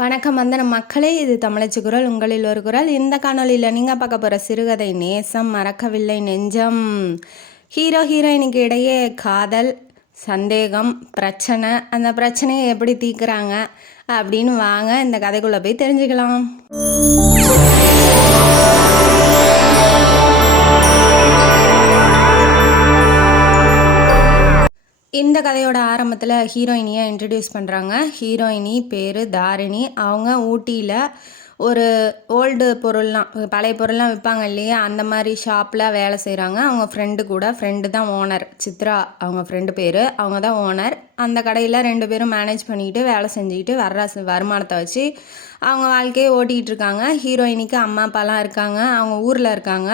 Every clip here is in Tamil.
வணக்கம் வந்தன மக்களே, இது தமிழச்சி குரல், உங்களில் ஒரு குரல். இந்த காணொலியில் நீங்கள் பார்க்க போகிற சிறுகதை நேசம் மறக்கவில்லை நெஞ்சம். ஹீரோ ஹீரோயினுக்கு இடையே காதல், சந்தேகம், பிரச்சனை. அந்த பிரச்சனையை எப்படி தீர்க்குறாங்க அப்படின்னு வாங்க இந்த கதைக்குள்ளே போய் தெரிஞ்சுக்கலாம். இந்த கதையோட ஆரம்பத்தில் ஹீரோயினியை இன்ட்ரடியூஸ் பண்ணுறாங்க. ஹீரோயினி பேர் தாரிணி. அவங்க ஊட்டியில் ஒரு ஓல்டு பொருள்லாம், பழைய பொருள்லாம் விற்பாங்க இல்லையா, அந்த மாதிரி ஷாப்பில் வேலை செய்கிறாங்க. அவங்க ஃப்ரெண்டு தான் ஓனர். சித்ரா அவங்க ஃப்ரெண்டு பேர். அவங்க தான் ஓனர். அந்த கடையில் 2 பேரும் மேனேஜ் பண்ணிக்கிட்டு வேலை செஞ்சுக்கிட்டு வர்ற வருமானத்தை வச்சு அவங்க வாழ்க்கையை ஓட்டிகிட்டு இருக்காங்க. ஹீரோயினிக்கு அம்மா அப்பாலாம் இருக்காங்க, அவங்க ஊரில் இருக்காங்க.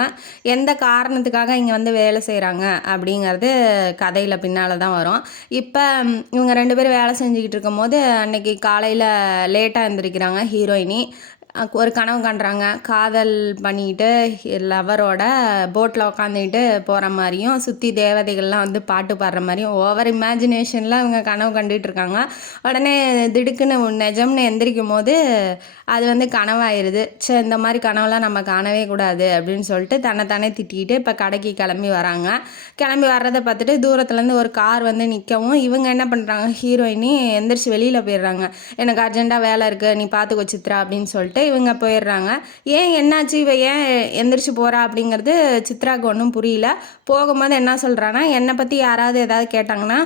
எந்த காரணத்துக்காக இங்கே வந்து வேலை செய்கிறாங்க அப்படிங்கிறது கதையில் பின்னால் தான் வரும். இப்போ இவங்க 2 பேரும் வேலை செஞ்சுக்கிட்டு இருக்கும் போது அன்றைக்கி காலையில் லேட்டாக எழுந்திரிக்கிறாங்க. ஹீரோயினி ஒரு கனவு காண்றாங்க. காதல் பண்ணிக்கிட்டு லவரோட போட்டில் உக்காந்துக்கிட்டு போகிற மாதிரியும், சுற்றி தேவதைகள்லாம் வந்து பாட்டு பாடுற மாதிரியும் ஓவர் இமேஜினேஷனில் அவங்க கனவு கண்டுகிட்டு இருக்காங்க. உடனே திடுக்குன்னு நிஜம்னு எந்திரிக்கும் போது அது வந்து கனவாயிருது. இந்த மாதிரி கனவுலாம் நம்ம காணவே கூடாது அப்படின்னு சொல்லிட்டு தன்னைத்தானே திட்டிக்கிட்டு இப்போ கடைக்கு கிளம்பி வராங்க. கிளம்பி வர்றதை பார்த்துட்டு தூரத்துலேருந்து ஒரு கார் வந்து நிற்கவும் இவங்க என்ன பண்ணுறாங்க, ஹீரோயினி எந்திரிச்சு வெளியில் போயிடுறாங்க. எனக்கு அர்ஜென்ட்டாக வேலை இருக்குது, நீ பார்த்துக்கோ சித்ரா அப்படின்னு சொல்லிட்டு இவங்க போயிடுறாங்க. ஏன் என்னாச்சு, இவ ஏன் எந்திரிச்சு போகிறா அப்படிங்கிறது சித்ராவுக்கு ஒன்றும் புரியல. போகும்போது என்ன சொல்கிறான்னா, என்னை பற்றி யாராவது ஏதாவது கேட்டாங்கன்னா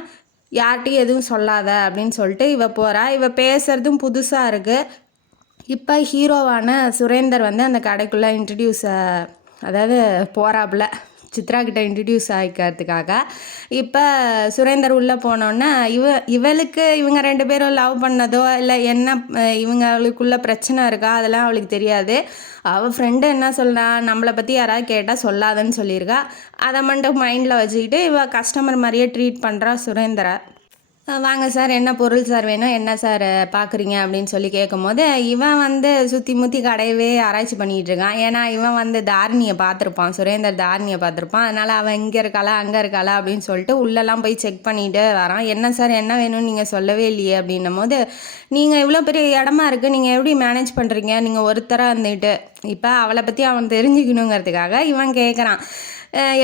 யார்கிட்டையும் எதுவும் சொல்லாத அப்படின்னு சொல்லிட்டு இவ போகிறா. இவ பேசுகிறதும் புதுசாக இருக்குது. இப்போ ஹீரோவான சுரேந்தர் வந்து அந்த கடைக்குள்ளே அதாவது போகிறாப்புல சித்ரா கிட்ட இன்ட்ரடியூஸ் ஆகிக்கிறதுக்காக. இப்போ சுரேந்தர் உள்ளே போனோன்னே இவளுக்கு இவங்க 2 பேரும் லவ் பண்ணதோ இல்லை என்ன இவங்களுக்குள்ள பிரச்சனை இருக்கா அதெல்லாம் அவளுக்கு தெரியாது. அவள் ஃப்ரெண்டு என்ன சொல்கிறா, நம்மளை பற்றி யாராவது கேட்டால் சொல்லாதன்னு சொல்லியிருக்கா. அதை மட்டும் மைண்டில் வச்சுக்கிட்டு இவள் கஸ்டமர் மாதிரியே ட்ரீட் பண்ணுறா சுரேந்தரை. வாங்க சார், என்ன பொருள் சார் வேணும், என்ன சார் பார்க்குறீங்க அப்படின்னு சொல்லி கேட்கும்போது இவன் வந்து சுற்றி முற்றி கடையவே ஆராய்ச்சி பண்ணிகிட்டு இருக்கான். ஏன்னா இவன் வந்து தாரிணியை பார்த்துருப்பான், சுரேந்தர் தாரிணியை பார்த்துருப்பான். அதனால் அவன் இங்கே இருக்காளா அங்கே இருக்காளா அப்படின்னு சொல்லிட்டு உள்ளெல்லாம் போய் செக் பண்ணிட்டு வரான். என்ன சார் என்ன வேணும்னு நீங்கள் சொல்லவே இல்லையே அப்படின்னும் போது, நீங்கள் இவ்வளோ பெரிய இடமா இருக்குது, நீங்கள் எப்படி மேனேஜ் பண்ணுறீங்க, நீங்கள் ஒருத்தராக இருந்துக்கிட்டு. இப்போ அவளை பற்றி அவன் தெரிஞ்சுக்கணுங்கிறதுக்காக இவன் கேட்குறான்,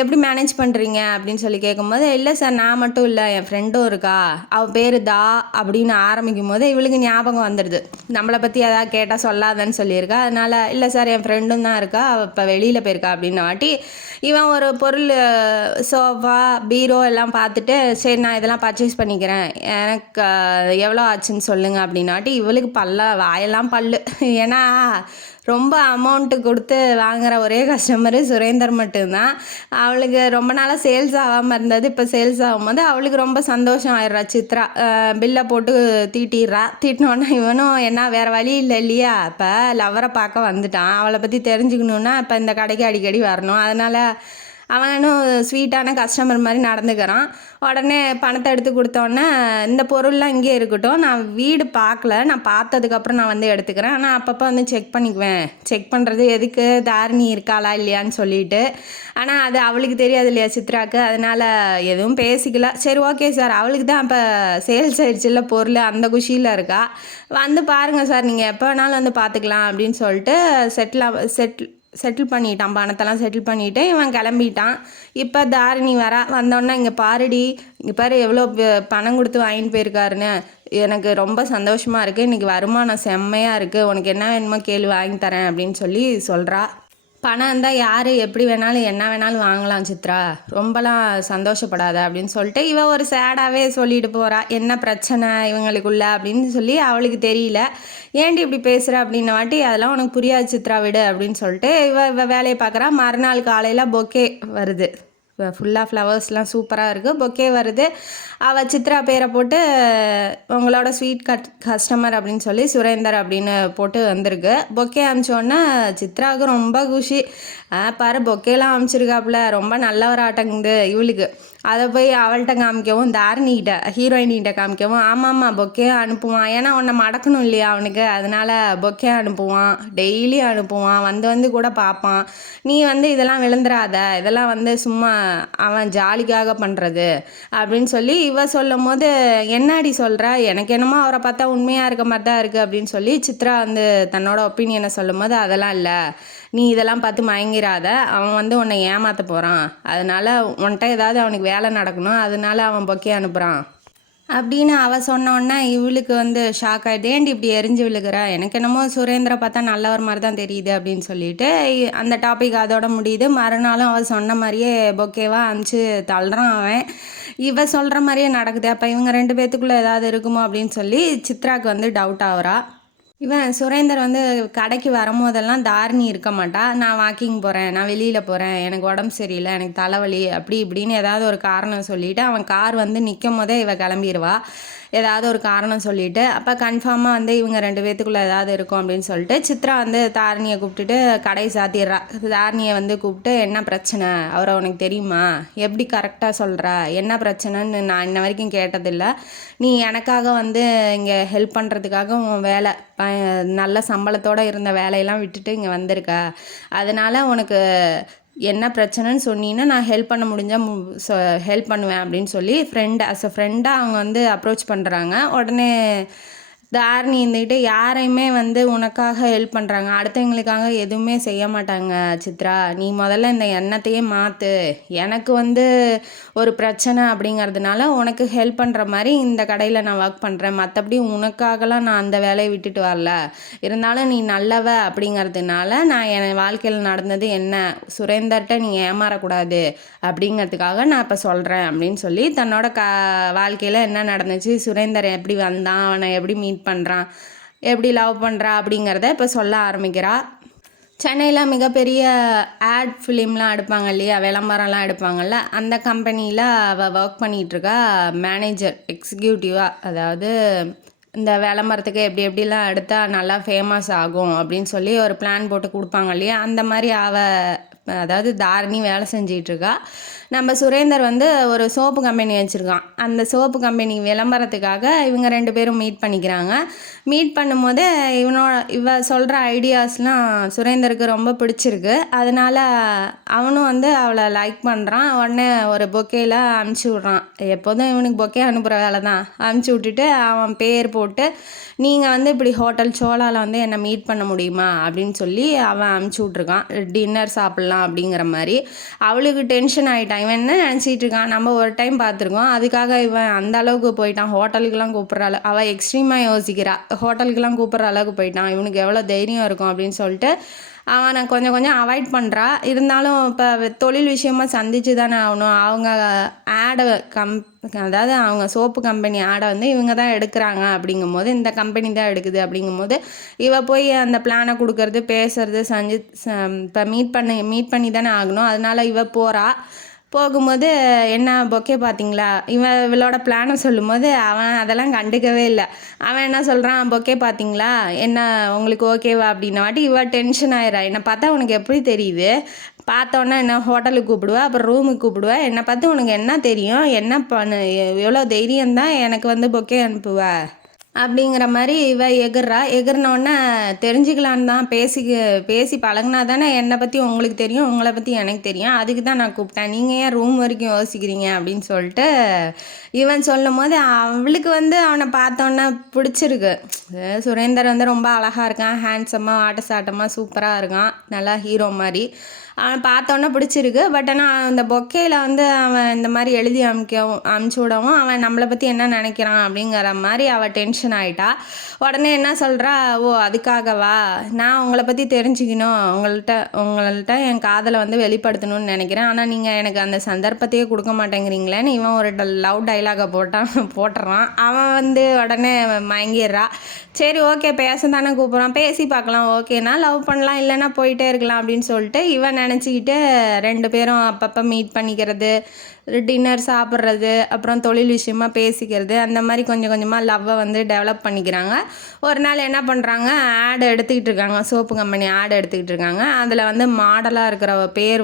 எப்படி மேனேஜ் பண்ணுறீங்க அப்படின்னு சொல்லி கேட்கும்போது, இல்லை சார் நான் மட்டும் இல்லை, என் ஃப்ரெண்டும் இருக்கா, அவள் பேர் தா அப்படின்னு ஆரம்பிக்கும் போது இவளுக்கு ஞாபகம் வந்துடுது, நம்மளை பற்றி எதாவது கேட்டால் சொல்லாதன்னு சொல்லியிருக்கா. அதனால் இல்லை சார் என் ஃப்ரெண்டும் தான் இருக்கா, அவள் இப்போ வெளியில் போயிருக்கா அப்படின்னு வாட்டி இவன் ஒரு பொருள் சோஃபா பீரோ எல்லாம் பார்த்துட்டு, சரி நான் இதெல்லாம் பர்ச்சேஸ் பண்ணிக்கிறேன், எனக்கு எவ்வளோ ஆச்சுன்னு சொல்லுங்கள் அப்படின்னாட்டி இவளுக்கு வாயெல்லாம் பல்லு. ஏன்னா ரொம்ப அமௌண்ட்டு கொடுத்து வாங்குகிற ஒரே கஸ்டமரு சுரேந்தர் மட்டும்தான். அவளுக்கு ரொம்ப நாளாக சேல்ஸ் ஆகாமல் இருந்தது. இப்போ சேல்ஸ் ஆகும்போது அவளுக்கு ரொம்ப சந்தோஷம் ஆயிடுறா. சித்ரா பில்லை போட்டு தீட்டிடுறா. தீட்டினோன்னா இவனும் என்ன வேறு வழி இல்லை இல்லையா, இப்போ லவரை பார்க்க வந்துட்டான், அவளை பற்றி தெரிஞ்சுக்கணுன்னா இப்போ இந்த கடைக்கு அடிக்கடி வரணும். அதனால் அவனும் ஸ்வீட்டான கஸ்டமர் மாதிரி நடந்துக்கிறான். உடனே பணத்தை எடுத்து கொடுத்தோன்னே, இந்த பொருள்லாம் இங்கே இருக்கட்டும், நான் வீடு பார்க்கல, நான் பார்த்ததுக்கப்புறம் நான் வந்து எடுத்துக்கிறேன், ஆனால் அப்பப்போ வந்து செக் பண்ணிக்குவேன். செக் பண்ணுறது எதுக்கு, தாரிணி இருக்காளா இல்லையான்னு சொல்லிட்டு. ஆனால் அது அவளுக்கு தெரியாது இல்லையா சித்ராவுக்கு, அதனால் எதுவும் பேசிக்கல. சரி ஓகே சார், அவளுக்கு தான் இப்போ சேல்ஸ் ஆயிடுச்சுல்ல பொருள், அந்த குஷியில் இருக்கா. வந்து பாருங்கள் சார், நீங்கள் எப்போ வேணாலும் வந்து பார்த்துக்கலாம் அப்படின்னு சொல்லிட்டு செட்டில் பண்ணிட்டான். பணத்தெல்லாம் செட்டில் பண்ணிவிட்டு இவன் கிளம்பிட்டான். இப்போ தாரிணி வந்தோடனே, இங்கே பாருடி, இங்கே பாரு எவ்வளோ பணம் கொடுத்து வாங்கிட்டு போயிருக்காருன்னு, எனக்கு ரொம்ப சந்தோஷமாக இருக்குது, இன்றைக்கி வருமானம் செம்மையாக இருக்குது, உனக்கு என்ன வேணுமோ கேள்வி வாங்கி தரேன் அப்படின்னு சொல்லி சொல்கிறா. பணம் இருந்தால் யார் எப்படி வேணாலும் என்ன வேணாலும் வாங்கலாம் சித்ரா, ரொம்பலாம் சந்தோஷப்படாத அப்படின்னு சொல்லிட்டு இவ ஒரு சேடாகவே சொல்லிட்டு போகிறா. என்ன பிரச்சனை இவங்களுக்குள்ள அப்படின்னு சொல்லி அவளுக்கு தெரியல. ஏன்டி இப்படி பேசுகிற அப்படின்ன வாட்டி, அதெல்லாம் உனக்கு புரியாது சித்ரா விடு அப்படின்னு சொல்லிட்டு இவ வேலையை பார்க்குறா. மறுநாள் காலையில் பொக்கே வருது, ஃபுல்லாக ஃப்ளவர்ஸ்லாம் சூப்பராக இருக்குது. பொக்கே வருது. அவள் சித்ரா பேரை போட்டு உங்களோட ஸ்வீட் கஸ்டமர் அப்படின்னு சொல்லி சுரேந்தர் அப்படின்னு போட்டு வந்திருக்கு. பொக்கே அனுப்பிச்சோன்னே சித்ராவுக்கு ரொம்ப குஷி. பாரு பொக்கேலாம் அனுப்பிச்சிருக்காப்புல, ரொம்ப நல்ல ஒரு ஆட்டங்குது இவளுக்கு. அதை போய் அவள்கிட்ட காமிக்கவும், தாரிணிகிட்ட ஹீரோயினிகிட்ட காமிக்கவும், ஆமாம்மா பொக்கே அனுப்புவான், ஏன்னா உன்னை மடக்கணும் இல்லையா அவனுக்கு, அதனால் பொக்கே அனுப்புவான், டெய்லி அனுப்புவான், வந்து கூட பார்ப்பான். நீ இதெல்லாம் விழுந்துடாத, இதெல்லாம் சும்மா அவன் ஜாலிக்காக பண்ணுறது அப்படின்னு சொல்லி இவ சொல்லும் போது, என்னாடி சொல்கிற, எனக்கு என்னமோ அவரை பார்த்தா உண்மையாக இருக்க மாதிரி தான் இருக்குது அப்படின்னு சொல்லி சித்ரா தன்னோட ஒப்பீனியனை சொல்லும் போது, அதெல்லாம் இல்லை, நீ இதெல்லாம் பார்த்து மயங்கிராத, அவன் உன்னை ஏமாற்ற போகிறான், அதனால் உன்கிட்ட ஏதாவது அவனுக்கு வேலை நடக்கணும், அதனால அவன் பொக்கே அனுப்புகிறான் அப்படின்னு அவள் சொன்னோன்னே இவளுக்கு ஷாக் ஆகிட்டு, ஏண்டி இப்படி எரிஞ்சு விழுகிற, எனக்கு என்னமோ சுரேந்திர பார்த்தா நல்லவர் மாதிரி தான் தெரியுது அப்படின்னு சொல்லிட்டு அந்த டாபிக் அதோட முடியுது. மறுநாளும் அவள் சொன்ன மாதிரியே பொக்கேவாக அனுப்பிச்சு தள்ளுறான் அவன். இவ சொல்கிற மாதிரியே நடக்குது. அப்போ இவங்க 2 பேத்துக்குள்ளே ஏதாவது இருக்குமோ அப்படின்னு சொல்லி சித்ராவுக்கு டவுட் ஆகுறா. இவன் சுரேந்தர் கடைக்கு வரும்போதெல்லாம் தாரிணி இருக்க மாட்டா. நான் வாக்கிங் போகிறேன், நான் வெளியில் போகிறேன், எனக்கு உடம்பு சரியில்லை, எனக்கு தலைவலி அப்படி இப்படின்னு ஏதாவது ஒரு காரணம் சொல்லிவிட்டு அவன் கார் நிற்கும் போதே இவ கிளம்பிடுவா, ஏதாவது ஒரு காரணம் சொல்லிவிட்டு. அப்போ கன்ஃபார்மாக இவங்க 2 பேத்துக்குள்ளே ஏதாவது இருக்கும் அப்படின்னு சொல்லிட்டு சித்ரா தாரிணியை கூப்பிட்டுட்டு கடையை சாத்திடுறா. தாரிணியை கூப்பிட்டு, என்ன பிரச்சனை, அவரை உனக்கு தெரியுமா, எப்படி கரெக்டாக சொல்கிறா, என்ன பிரச்சனைன்னு நான் இன்ன வரைக்கும் கேட்டதில்லை, நீ எனக்காக இங்கே ஹெல்ப் பண்ணுறதுக்காக உன் வேலை நல்ல சம்பளத்தோடு இருந்த வேலையெல்லாம் விட்டுட்டு இங்கே வந்திருக்க, அதனால் உனக்கு என்ன பிரச்சனைன்னு சொன்னீங்கன்னா நான் ஹெல்ப் பண்ண முடிஞ்சால் ஹெல்ப் பண்ணுவேன் அப்படின்னு சொல்லி அஸ் அ ஃப்ரெண்டாக அவங்க அப்ரோச் பண்ணுறாங்க. உடனே தாரிணி இருந்துக்கிட்டு, யாரையுமே உனக்காக ஹெல்ப் பண்ணுறாங்க, அடுத்தவங்களுக்காக எதுவுமே செய்ய மாட்டாங்க சித்ரா, நீ முதல்ல இந்த எண்ணத்தையே மாற்று, எனக்கு ஒரு பிரச்சனை அப்படிங்கிறதுனால உனக்கு ஹெல்ப் பண்ணுற மாதிரி இந்த கடையில் நான் ஒர்க் பண்ணுறேன், மற்றபடி உனக்காகலாம் நான் அந்த வேலையை விட்டுட்டு வரல, இருந்தாலும் நீ நல்லவ அப்படிங்கிறதுனால நான் என் வாழ்க்கையில் நடந்தது என்ன, சுரேந்தர்கிட்ட நீ ஏமாறக்கூடாது அப்படிங்கிறதுக்காக நான் இப்போ சொல்கிறேன் அப்படின்னு சொல்லி தன்னோட வாழ்க்கையில் என்ன நடந்துச்சு, சுரேந்தர் எப்படி வந்தான், அவனை எப்படி மீட் பண்ணுறான், எப்படி லவ் பண்ணுறா அப்படிங்கிறத இப்போ சொல்ல ஆரம்பிக்கிறா. சென்னையில் மிகப்பெரிய ஆட் ஃபிலிம்லாம் எடுப்பாங்க இல்லையா, விளம்பரம்லாம் எடுப்பாங்கள்ல, அந்த கம்பெனியில் அவள் ஒர்க் பண்ணிகிட்ருக்கா மேனேஜர் எக்ஸிக்யூட்டிவாக. அதாவது இந்த விளம்பரத்துக்கு எப்படிலாம் எடுத்தால் நல்லா ஃபேமஸ் ஆகும் அப்படின்னு சொல்லி ஒரு பிளான் போட்டு கொடுப்பாங்க இல்லையா, அந்த மாதிரி அதாவது தாரிணி வேலை செஞ்சிகிட்ருக்கா. நம்ம சுரேந்தர் ஒரு சோப்பு கம்பெனி வச்சுருக்கான். அந்த சோப்பு கம்பெனி விளம்பரத்துக்காக இவங்க 2 பேரும் மீட் பண்ணிக்கிறாங்க. மீட் பண்ணும்போது இவ சொல்கிற ஐடியாஸ்லாம் சுரேந்தருக்கு ரொம்ப பிடிச்சிருக்கு. அதனால் அவனும் அவளை லைக் பண்ணுறான். உடனே ஒரு பொக்கேயில் அனுப்பிச்சி விட்றான். எப்போதும் இவனுக்கு பொக்கே அனுப்புகிற வேலை தான். அனுப்பிச்சி விட்டுட்டு அவன் பேர் போட்டு, நீங்கள் இப்படி ஹோட்டல் சோலாவில் என்னை மீட் பண்ண முடியுமா அப்படின்னு சொல்லி அவன் அனுப்பிச்சி விட்ருக்கான். டின்னர் சாப்பிட்லாம் அப்படிங்கிற மாதிரி. அவளுக்கு டென்ஷன் ஆகிட்டான். இவன் என்ன நினச்சிட்டு இருக்கான், நம்ம ஒரு டைம் பார்த்துருக்கோம், அதுக்காக இவன் அந்த அளவுக்கு போயிட்டான், ஹோட்டலுக்கெலாம் கூப்பிட்ற அவள் எக்ஸ்ட்ரீமாக யோசிக்கிறா, ஹோட்டலுக்கெலாம் கூப்பிட்ற அளவுக்கு போயிட்டான், இவனுக்கு எவ்வளோ தைரியம் இருக்கும் அப்படின்னு சொல்லிட்டு அவனை கொஞ்சம் அவாய்ட் பண்ணுறா. இருந்தாலும் இப்போ தொழில் விஷயமாக சந்திச்சு தானே ஆகணும். அவங்க ஆடை அதாவது அவங்க சோப்பு கம்பெனி ஆடை இவங்க தான் எடுக்கிறாங்க அப்படிங்கும்போது, இந்த கம்பெனி தான் எடுக்குது அப்படிங்கும்போது இவ போய் அந்த பிளானை கொடுக்கறது, பேசுறது இப்போ மீட் பண்ணி தானே ஆகணும். அதனால இவ போகிறா. போகும்போது, என்ன பொக்கே பார்த்தீங்களா, இவளோட பிளானை சொல்லும்போது அவன் அதெல்லாம் கண்டுக்கவே இல்லை. அவன் என்ன சொல்கிறான், பொக்கே பார்த்தீங்களா, என்ன உங்களுக்கு ஓகேவா அப்படின்ன வாட்டி இவ டென்ஷன் ஆயிடுறா. என்னை பார்த்தா உனக்கு எப்படி தெரியுது, பார்த்தோன்னா என்ன ஹோட்டலுக்கு கூப்பிடுவா, அப்புறம் ரூமுக்கு கூப்பிடுவா, என்னை பார்த்து உனக்கு என்ன தெரியும், என்ன பண்ணு, எவ்வளோ தைரியம்தான் எனக்கு பொக்கே அனுப்புவ அப்படிங்கிற மாதிரி இவ எகிறினோடனே தெரிஞ்சுக்கலான்னு தான், பேசி பழகினா தானே என்னை பற்றி உங்களுக்கு தெரியும், உங்களை பற்றி எனக்கு தெரியும், அதுக்கு தான் நான் கூப்பிட்டேன், நீங்கள் ஏன் ரூம் வரைக்கும் யோசிக்கிறீங்க அப்படின்னு சொல்லிட்டு இவன் சொல்லும் போது அவளுக்கு அவனை பார்த்தோன்னே பிடிச்சிருக்கு. சுரேந்தர் ரொம்ப அழகாக இருக்கான், ஹேண்ட்ஸமாக ஆட்டசாட்டமாக சூப்பராக இருக்கான், நல்லா ஹீரோ மாதிரி. அவன் பார்த்தோன்னே பிடிச்சிருக்கு. பட் ஆனால் அந்த பொக்கேயில் அவன் இந்த மாதிரி எழுதி அமுச்சு விடவும் அவன் நம்மளை பற்றி என்ன நினைக்கிறான் அப்படிங்கிற மாதிரி அவள் டென்ஷன் ஆகிட்டா. உடனே என்ன சொல்கிறா, ஓ அதுக்காகவா, நான் உங்களை பற்றி தெரிஞ்சுக்கணும், உங்கள்கிட்ட என் காதலை வெளிப்படுத்தணும்னு நினைக்கிறேன், ஆனால் நீங்கள் எனக்கு அந்த சந்தர்ப்பத்தையே கொடுக்க மாட்டேங்கிறீங்களேன்னு இவன் ஒரு லவ் டைலாகை போட்டுறான். அவன் உடனே மயங்கிடுறா. சரி ஓகே, பேச தானே கூப்பிட்றான், பேசி பார்க்கலாம், ஓகேனா லவ் பண்ணலாம், இல்லைன்னா போயிட்டே இருக்கலாம் அப்படின்னு சொல்லிட்டு இவன் நினச்சிக்கிட்டு 2 பேரும் அப்பப்போ மீட் பண்ணிக்கிறது, டின்னர் சாப்பிட்றது, அப்புறம் தொழில் விஷயமாக பேசிக்கிறது, அந்த மாதிரி கொஞ்சம் கொஞ்சமாக லவ்வை டெவலப் பண்ணிக்கிறாங்க. ஒரு நாள் என்ன பண்ணுறாங்க, ஆடு எடுத்துக்கிட்டு இருக்காங்க, சோப்பு கம்பெனி ஆடு எடுத்துக்கிட்டு இருக்காங்க. அதில் மாடலாக இருக்கிற பேர்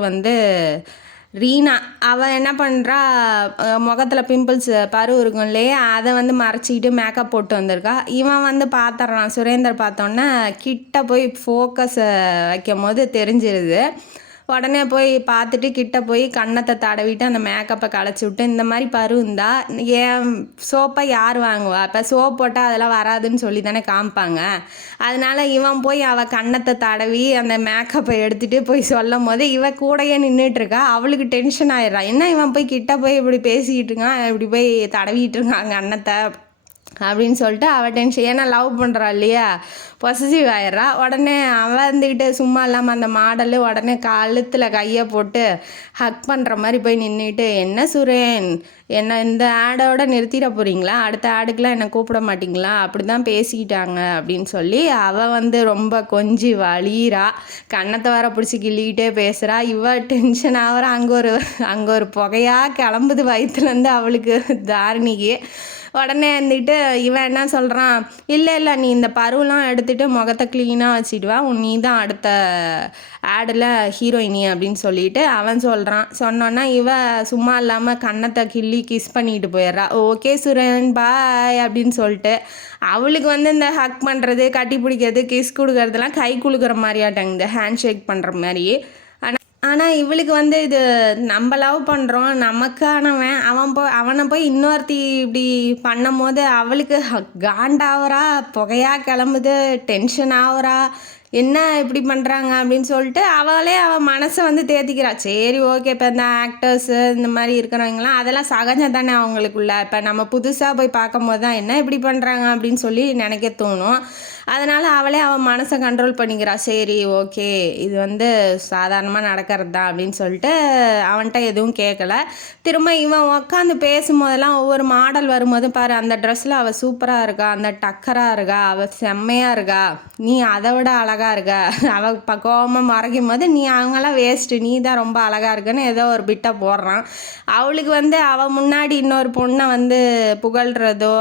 ரீனா அவள் என்ன பண்ணுறா, முகத்தில் பிம்பிள்ஸ் பரு இருக்கும் இல்லையா, அதை வந்து மறைச்சிக்கிட்டு மேக்கப் போட்டு வந்திருக்கா. இவன் வந்து பார்த்துட்றான். சுரேந்தர் பார்த்தோன்னே கிட்ட போய் ஃபோக்கஸ் வைக்கும் போது தெரிஞ்சிருது. உடனே போய் பார்த்துட்டு கிட்ட போய் கன்னத்தை தடவிட்டு அந்த மேக்கப்பை களைச்சி விட்டு, இந்த மாதிரி பரு இருந்தா ஏன் சோப்பை யார் வாங்குவா, இப்போ சோப் போட்டால் அதெல்லாம் வராதுன்னு சொல்லி தானே காமிப்பாங்க. அதனால இவன் போய் அவள் கன்னத்தை தடவி அந்த மேக்கப்பை எடுத்துகிட்டு போய் சொல்லும் போது இவ கூடையே நின்றுட்டுருக்கா. அவளுக்கு டென்ஷன் ஆயிடுறா. என்ன இவன் போய் கிட்ட போய் இப்படி பேசிக்கிட்டு இருக்கான், இப்படி போய் தடவிட்டு இருக்கான் கன்னத்தை அப்படின்னு சொல்லிட்டு அவள் டென்ஷன். ஏன்னா லவ் பண்ணுறா இல்லையா, பொசசிவ் ஆயிடுறா. உடனே அவன் வந்துக்கிட்டு சும்மா இல்லாமல் அந்த மாடலு உடனே கழுத்தில் கையை போட்டு ஹக் பண்ணுற மாதிரி போய் நின்றுட்டு, என்ன சுரேன், என்ன இந்த ஆடோட நிறுத்திட போகிறீங்களா, அடுத்த ஆடுக்கெலாம் என்னை கூப்பிட மாட்டிங்களா, அப்படி தான் பேசிக்கிட்டாங்க அப்படின்னு சொல்லி அவள் வந்து ரொம்ப கொஞ்சி வலிகிறா. கன்னத்தை வர பிடிச்சி கிள்ளிக்கிட்டே பேசுகிறா. இவ டென்ஷன் ஆகிறா. அங்கே ஒரு புகையாக கிளம்புது வயிற்றுலேருந்து அவளுக்கு, தாரணிக்கு. உடனே வந்துட்டு இவன் என்ன சொல்கிறான், இல்லை நீ இந்த பருவெலாம் எடுத்துகிட்டு முகத்தை க்ளீனாக வச்சுடுவா, நீ தான் அடுத்த ஆடில் ஹீரோயினி அப்படின்னு சொல்லிட்டு அவன் சொல்கிறான். சொன்னோன்னா இவ சும்மா இல்லாமல் கன்னத்தை கிள்ளி கிஸ் பண்ணிட்டு போயிடுறா. ஓகே சுரேன் பாய் அப்படின்னு சொல்லிட்டு அவளுக்கு வந்து இந்த ஹக் பண்ணுறது, கட்டி பிடிக்கிறது, கிஸ் கொடுக்கறதுலாம் கை குலுக்கிற மாதிரியாட்டாங்க, இந்த ஹேண்ட் ஷேக் பண்ணுற மாதிரி. ஆனால் இவளுக்கு வந்து இது நம்ம லவ் பண்ணுறோம், நமக்கானவன், அவனை போய் இன்னொருத்தி இப்படி பண்ணும் போது அவளுக்கு காண்டாகிறா, புகையாக கிளம்புது, டென்ஷன் ஆகுறா. என்ன இப்படி பண்ணுறாங்க அப்படின்னு சொல்லிட்டு அவள் மனசை வந்து தேத்திக்கிறா. சரி ஓகே, இப்போ இந்த ஆக்டர்ஸு இந்த மாதிரி இருக்கிறவங்களாம் அதெல்லாம் சகஜம் தானே அவங்களுக்குள்ள. இப்போ நம்ம புதுசாக போய் பார்க்கும் போது தான் என்ன இப்படி பண்ணுறாங்க அப்படின்னு சொல்லி நினைக்க தோணும். அதனால் அவள் மனசை கண்ட்ரோல் பண்ணிக்கிறா. சரி ஓகே, இது வந்து சாதாரணமாக நடக்கிறது தான் அப்படின்னு சொல்லிட்டு அவன்கிட்ட எதுவும் கேட்கல. திரும்ப இவன் உட்காந்து பேசும்போதெல்லாம் ஒவ்வொரு மாடல் வரும்போதும் பாரு, அந்த ட்ரெஸ்ஸில் அவள் சூப்பராக இருக்கா, அந்த டக்கராக இருக்கா, அவள் செம்மையாக இருக்கா, நீ அதை விட அழகாக இருக்கா, அவள் கோபமாக மறைக்கும் போது நீ அவங்களாம் வேஸ்ட்டு, நீ தான் ரொம்ப அழகாக இருக்குன்னு ஏதோ ஒரு பிட்டை போடுறான். அவளுக்கு வந்து அவள் முன்னாடி இன்னொரு பொண்ணை வந்து புகழ்கிறதோ,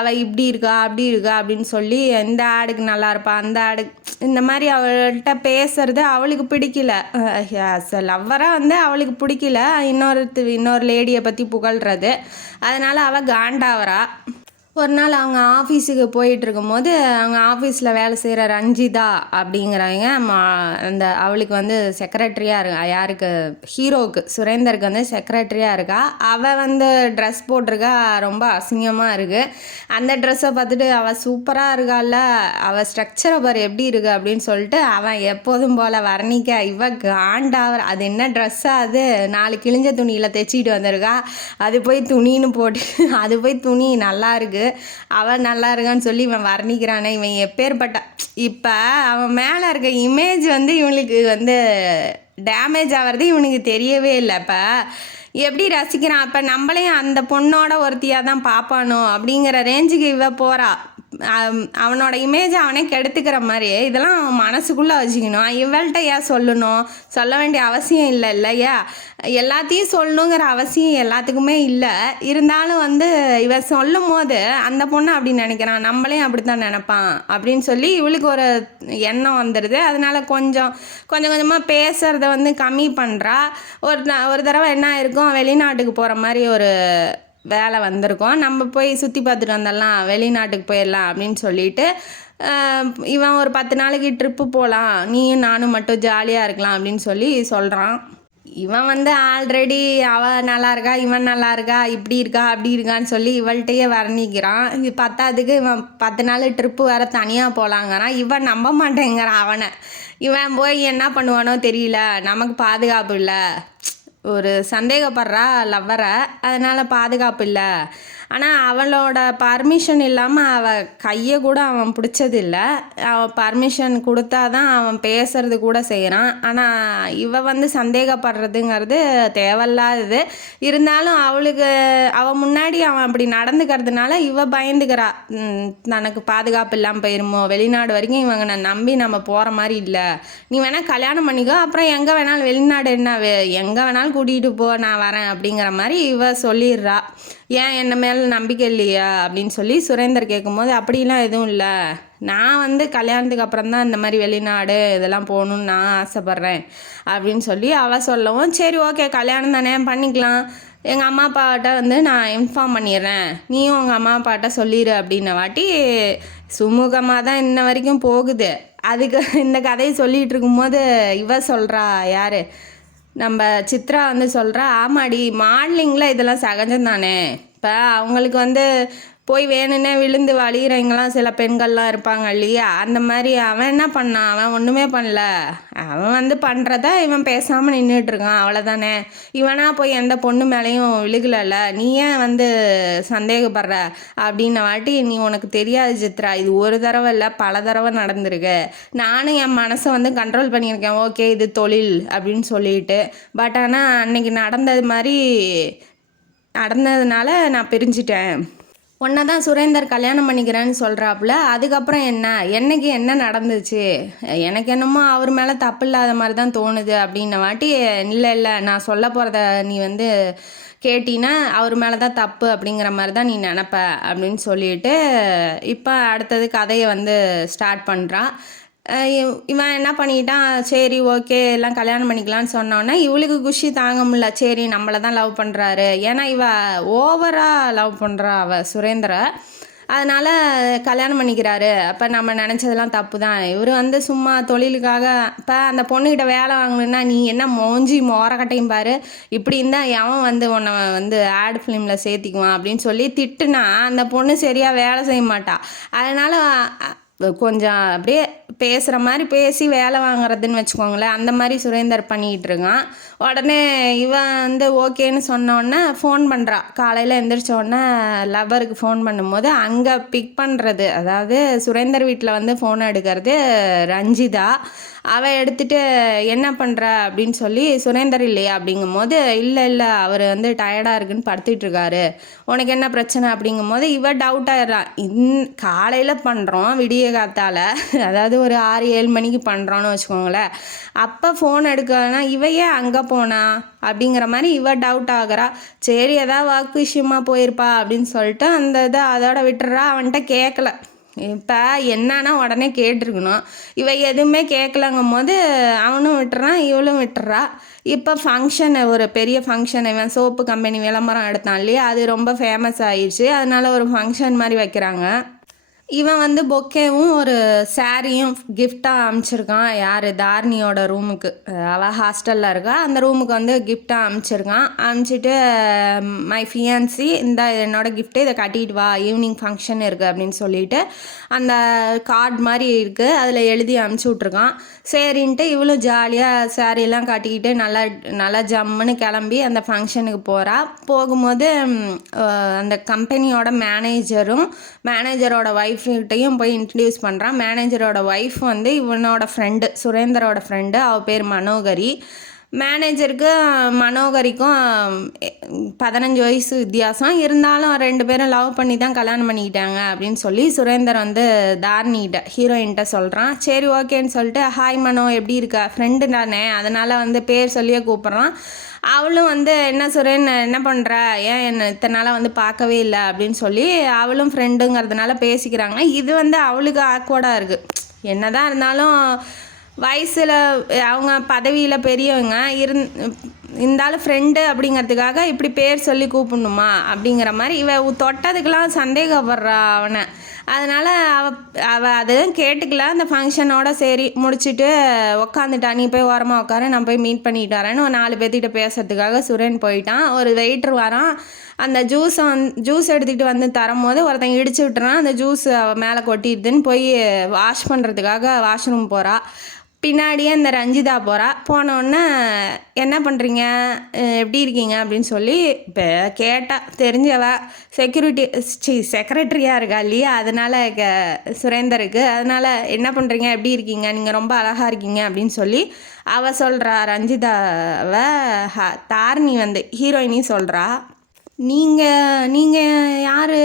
அவள் இப்படி இருக்கா அப்படி இருக்கா அப்படின்னு சொல்லி இந்த ஆடுக்கு நல்லா இருப்பா, அந்த ஆடு, இந்த மாதிரி அவள்கிட்ட பேசுறது அவளுக்கு பிடிக்கல. லவ்வராக வந்து அவளுக்கு பிடிக்கல இன்னொரு லேடியை பற்றி புகழ்கிறது. அதனால் அவள் காண்டாவரா. ஒரு நாள் அவங்க ஆஃபீஸுக்கு போயிட்டுருக்கும்போது அவங்க ஆஃபீஸில் வேலை செய்கிற ரஞ்சிதா அப்படிங்கிறவங்க அந்த அவளுக்கு வந்து செக்ரட்டரியாக இருக்கா. யாருக்கு, ஹீரோவுக்கு, சுரேந்தருக்கு வந்து செக்ரட்டரியாக இருக்கா. அவள் வந்து ட்ரெஸ் போட்டிருக்கா, ரொம்ப அசிங்கமாக இருக்குது. அந்த ட்ரெஸ்ஸை பார்த்துட்டு அவள் சூப்பராக இருக்கால, அவள் ஸ்ட்ரக்சரை பாரு எப்படி இருக்குது அப்படின்னு சொல்லிட்டு அவன் எப்போதும் போல் வர்ணிக்க இவ காண்டாவர். அது என்ன ட்ரெஸ்ஸாக, அது 4 கிழிஞ்ச துணியில் தைச்சிட்டு வந்திருக்கா, அது போய் துணின்னு போட்டு அது போய் துணி நல்லா இருக்குது, அவன் நல்லா இருக்கான்னு சொல்லி இவன் வர்ணிக்கிறானே. இவன் எப்பேற்பட்ட, இப்போ அவன் மேலே இருக்க இமேஜ் வந்து இவனுக்கு வந்து டேமேஜ் ஆகிறது இவனுக்கு தெரியவே இல்லை. இப்போ எப்படி ரசிக்கிறான், அப்போ நம்மளையும் அந்த பொண்ணோட ஒருத்தியாக தான் பார்ப்பானோ அப்படிங்கிற ரேஞ்சுக்கு இவ போகிறா. அவனோட இமேஜை அவனே கெடுத்துக்கிற மாதிரி இதெல்லாம் மனசுக்குள்ளே வச்சுக்கணும். இவள்கிட்ட ஏன் சொல்லணும், சொல்ல வேண்டிய அவசியம் இல்லை இல்லையா, எல்லாத்தையும் சொல்லணுங்கிற அவசியம் எல்லாத்துக்குமே இல்லை. இருந்தாலும் வந்து இவன் சொல்லும் போது அந்த பொண்ணை அப்படி நினைக்கிறான், நம்மளையும் அப்படி தான் நினைப்பான் அப்படின்னு சொல்லி இவளுக்கு ஒரு எண்ணம் வந்துடுது. அதனால் கொஞ்சம் கொஞ்சமாக பேசுகிறத வந்து கம்மி பண்ணுறா. ஒரு தடவை என்ன இருக்கும், வெளிநாட்டுக்கு போகிற மாதிரி ஒரு வேலை வந்திருக்கோம், நம்ம போய் சுற்றி பார்த்துட்டு வந்தடலாம், வெளிநாட்டுக்கு போயிடலாம் அப்படின்னு சொல்லிட்டு இவன் ஒரு 10 நாளைக்கு ட்ரிப்பு போகலாம், நீயும் நானும் மட்டும் ஜாலியாக இருக்கலாம் அப்படின்னு சொல்கிறான். இவன் வந்து ஆல்ரெடி அவள் நல்லா இருக்கா, இவன் நல்லா இருக்கா, இப்படி இருக்கா அப்படி இருக்கான்னு சொல்லி இவள்கிட்டையே வர்ணிக்கிறான். இது பத்தாதுக்கு இவன் 10 நாள் ட்ரிப்பு வேறு தனியாக போகலாங்கிறான். இவன் நம்ப மாட்டேங்கிறான் அவனை. இவன் போய் என்ன பண்ணுவானோ தெரியல, நமக்கு பாதுகாப்பு இல்லை, ஒரு சந்தேகப்படுறா லவ்வரை, அதனால் பாதுகாப்பு இல்லை. ஆனால் அவளோட பர்மிஷன் இல்லாமல் அவள் கையை கூட அவன் பிடிச்சதில்லை. அவள் பர்மிஷன் கொடுத்தா தான் அவன் பேசுறது கூட செய்கிறான். ஆனால் இவள் வந்து சந்தேகப்படுறதுங்கிறது தேவையில்லாதது. இருந்தாலும் அவள் முன்னாடி அவன் அப்படி நடந்துக்கிறதுனால இவ பயந்துக்கிறா, தனக்கு பாதுகாப்பு இல்லாமல் போயிருமோ, வெளிநாடு வரைக்கும் இவங்க நான் நம்பி நம்ம போகிற மாதிரி இல்லை, நீ வேணால் கல்யாணம் பண்ணிக்கோ, அப்புறம் எங்கே வேணாலும், வெளிநாடு என்ன எங்கே வேணாலும் கூட்டிகிட்டு போ, நான் வரேன் அப்படிங்கிற மாதிரி இவ சொல்லிடுறா. ஏன் என்ன மேலே நம்பிக்கை இல்லையா அப்படின்னு சொல்லி சுரேந்தர் கேட்கும்போது, அப்படிலாம் எதுவும் இல்லை, நான் வந்து கல்யாணத்துக்கு அப்புறம் தான் இந்த மாதிரி வெளிநாடு இதெல்லாம் போகணுன்னு நான் ஆசைப்பட்றேன் அப்படின்னு சொல்லி அவள் சொல்லவும், சரி ஓகே கல்யாணம் தானே பண்ணிக்கலாம், எங்கள் அம்மா அப்பாட்ட வந்து நான் இன்ஃபார்ம் பண்ணிடுறேன், நீயும் உங்கள் அம்மா அப்பாட்ட சொல்லிடு அப்படின்ன வாட்டி சுமூகமாக தான் இன்ன வரைக்கும் போகுது. அதுக்கு இந்த கதையை சொல்லிகிட்டு இருக்கும்போது இவ சொல்கிறா, யார் நம்ம சித்ரா வந்து சொல்கிறா, ஆமாடி மாடலிங்கில் இதெல்லாம் சகஜம் தானே, இப்போ அவங்களுக்கு வந்து போய் வேணுன்னே விழுந்து வழிகிறவங்களாம் சில பெண்கள்லாம் இருப்பாங்க இல்லையா, அந்த மாதிரி அவன் என்ன பண்ணான், அவன் ஒன்றுமே பண்ணல, அவன் வந்து பண்ணுறத இவன் பேசாமல் நின்றுட்டுருக்கான், அவ்வளோதானே. இவனாக போய் எந்த பொண்ணு மேலேயும் விழுகலைல்ல, நீ ஏன் வந்து சந்தேகப்படுற அப்படின்ன வாட்டி, நீ உனக்கு தெரியாது சித்ரா, இது ஒரு தடவை இல்லை பல தடவை நடந்திருக்கு, நானும் என் மனசை வந்து கண்ட்ரோல் பண்ணியிருக்கேன், ஓகே இது தொழில் அப்படின்னு சொல்லிட்டு. பட் ஆனால் அன்னைக்கு நடந்ததுனால நான் பிரிஞ்சிட்டேன். உன்னை தான் சுரேந்தர் கல்யாணம் பண்ணிக்கிறேன்னு சொல்கிறாப்புல, அதுக்கப்புறம் என்னைக்கு என்ன நடந்துச்சு, எனக்கு என்னமோ அவர் மேலே தப்பு இல்லாத மாதிரி தான் தோணுது அப்படின்ன வாட்டி, இல்லை நான் சொல்ல போகிறத நீ வந்து கேட்டினா அவர் மேலே தான் தப்பு அப்படிங்கிற மாதிரி தான் நீ நினப்ப அப்படின்னு சொல்லிட்டு இப்போ அடுத்தது கதையை வந்து ஸ்டார்ட் பண்ணுறான். இவன் என்ன பண்ணிக்கிட்டான், சரி ஓகே எல்லாம் கல்யாணம் பண்ணிக்கலான்னு சொன்னோன்னே இவளுக்கு குஷி தாங்க முடியல, சரி நம்மளை தான் லவ் பண்ணுறாரு, ஏன்னா இவ ஓவராக லவ் பண்ணுறா அவள் சுரேந்தரை, அதனால் கல்யாணம் பண்ணிக்கிறாரு. அப்போ நம்ம நினச்சதெல்லாம் தப்பு தான், இவர் வந்து சும்மா தொழிலுக்காக, இப்போ அந்த பொண்ணுக்கிட்ட வேலை வாங்கணுன்னா நீ என்ன மோரக்கட்டையும் பாரு, இப்படி இருந்தால் எவன் வந்து உன்னை வந்து ஆட் ஃபிலிமில் சேர்த்திக்குவான் அப்படின்னு சொல்லி திட்டுனா அந்த பொண்ணு சரியாக வேலை செய்ய மாட்டா. அதனால் கொஞ்சம் அப்படியே பேசுகிற மாதிரி பேசி வேலை வாங்குறதுன்னு வச்சுக்கோங்களேன், அந்த மாதிரி சுரேந்தர் பண்ணிக்கிட்டு இருக்கான். உடனே இவன் வந்து ஓகேன்னு சொன்னோடனே ஃபோன் பண்ணுறா, காலையில் எழுந்திரிச்சோடனே லவ்வருக்கு ஃபோன் பண்ணும்போது அங்கே பிக் பண்ணுறது, அதாவது சுரேந்தர் வீட்டில் வந்து ஃபோன் எடுக்கிறது ரஞ்சிதா. அவள் எடுத்துகிட்டு என்ன பண்ணுற அப்படின்னு சொல்லி, சுரேந்தர் இல்லையா அப்படிங்கும் போது, இல்லை அவர் வந்து டயர்டாக இருக்குன்னு படுத்துட்டு இருக்காரு, உனக்கு என்ன பிரச்சனை அப்படிங்கும் போது இவ டவுட் ஆயிடுறான். காலையில் பண்ணுறோம் விடிய காத்தால், அதாவது ஒரு 6-7 மணிக்கு பண்ணுறோன்னு வச்சுக்கோங்களேன், அப்போ ஃபோன் எடுக்கலன்னா இவையே அங்கே போனா அப்படிங்கிற மாதிரி இவ டவுட் ஆகுறா. சரி ஏதாவது வாக்கு விஷயமா போயிருப்பா அப்படின்னு சொல்லிட்டு அந்த இதை அதோட விட்டுறா. அவன்கிட்ட கேட்கல, இப்போ என்னன்னா உடனே கேட்டிருக்கணும், இவ எதுவுமே கேட்கலங்கும் போது அவனும் விட்டுறான் இவளும் விட்டுறா. இப்போ ஃபங்க்ஷனு, ஒரு பெரிய ஃபங்க்ஷன், இவன் சோப்பு கம்பெனி விளம்பரம் எடுத்தான் இல்லையா, அது ரொம்ப ஃபேமஸ் ஆயிடுச்சு, அதனால ஒரு ஃபங்க்ஷன் மாதிரி வைக்கிறாங்க. இவன் வந்து பொக்கேவும் ஒரு சாரியும் கிஃப்டாக அனுப்பிச்சிருக்கான், யார் தாரணியோட ரூமுக்கு, அவள் ஹாஸ்டலில் இருக்கா, அந்த ரூமுக்கு வந்து கிஃப்டாக அனுப்பிச்சிருக்கான். அனுப்பிச்சிட்டு மை ஃபியான்சி இந்த என்னோடய கிஃப்ட்டு, இதை கட்டிட்டு வா ஈவினிங் ஃபங்க்ஷன் இருக்குது அப்படின்னு சொல்லிட்டு அந்த கார்டு மாதிரி இருக்குது, அதில் எழுதி அனுப்பிச்சி விட்ருக்கான். சரின்ட்டு இவளும் ஜாலியாக சாரியெல்லாம் கட்டிக்கிட்டு நல்லா ஜம்முன்னு கிளம்பி அந்த ஃபங்க்ஷனுக்கு போகிறா. போகும்போது அந்த கம்பெனியோட மேனேஜரோட ஒய்ஃப்கிட்டையும் போய் இன்ட்ரடியூஸ் பண்ணுறான். மேனேஜரோட ஒய்ஃப் வந்து இவனோட ஃப்ரெண்டு, சுரேந்தரோட ஃப்ரெண்டு, அவள் பேர் மனோகரி. மேனேஜருக்கு மனோகரிக்கும் 15 வயசு வித்தியாசம், இருந்தாலும் 2 பேரும் லவ் பண்ணி தான் கல்யாணம் பண்ணிக்கிட்டாங்க அப்படின்னு சொல்லி சுரேந்தர் வந்து தாரணிகிட்ட ஹீரோயின்கிட்ட சொல்கிறான். சரி ஓகேன்னு சொல்லிட்டு, ஹாய் மனோ எப்படி இருக்கா, ஃப்ரெண்டு தானே அதனால் வந்து பேர் சொல்லியே கூப்பிட்றான். அவளும் வந்து என்ன சுரேன் என்ன பண்ணுற, ஏன் என்ன இத்தனை நாளாக வந்து பார்க்கவே இல்லை அப்படின்னு சொல்லி அவளும் ஃப்ரெண்டுங்கிறதுனால பேசிக்கிறாங்க. இது வந்து அவளுக்கு ஆக்வர்டாக இருக்குது. என்ன தான் இருந்தாலும் வயசில் அவங்க பதவியில் பெரியவங்க இருந்தாலும் ஃப்ரெண்டு அப்படிங்கிறதுக்காக இப்படி பேர் சொல்லி கூப்பிடணுமா அப்படிங்கிற மாதிரி இவ தொட்டதுக்கெலாம் சந்தேகப்படுறா அவனை. அதனால் அவள் அதுவும் கேட்டுக்கல. அந்த ஃபங்க்ஷனோட சரி முடிச்சுட்டு உக்காந்துட்டா, நீ போய் ஓரமாக உட்கார, நான் போய் மீட் பண்ணிட்டு வரேன்னு ஒரு 4 பேர்த்திட்ட பேசுறதுக்காக சுரேன் போயிட்டான். ஒரு வெயிட்ரு வரான், அந்த ஜூஸ் எடுத்துகிட்டு வந்து தரும்போது ஒருத்தன் இடிச்சு விட்டுறான், அந்த ஜூஸ் அவள் மேலே கொட்டிடுதுன்னு போய் வாஷ் பண்ணுறதுக்காக வாஷ்ரூம் போகிறா. பின்னாடியே இந்த ரஞ்சிதா போனோடனே என்ன பண்ணுறீங்க, எப்படி இருக்கீங்க அப்படின்னு சொல்லி இப்போ கேட்டால், தெரிஞ்சவ செக்ரட்டரியாக இருக்கா இல்லையா, அதனால் சுரேந்தருக்கு, அதனால் என்ன பண்ணுறீங்க எப்படி இருக்கீங்க, நீங்கள் ரொம்ப அழகாக இருக்கீங்க அப்படின்னு சொல்லி அவள் சொல்கிறா. ரஞ்சிதாவை தாரிணி வந்து ஹீரோயினி சொல்கிறா. நீங்கள் யார்,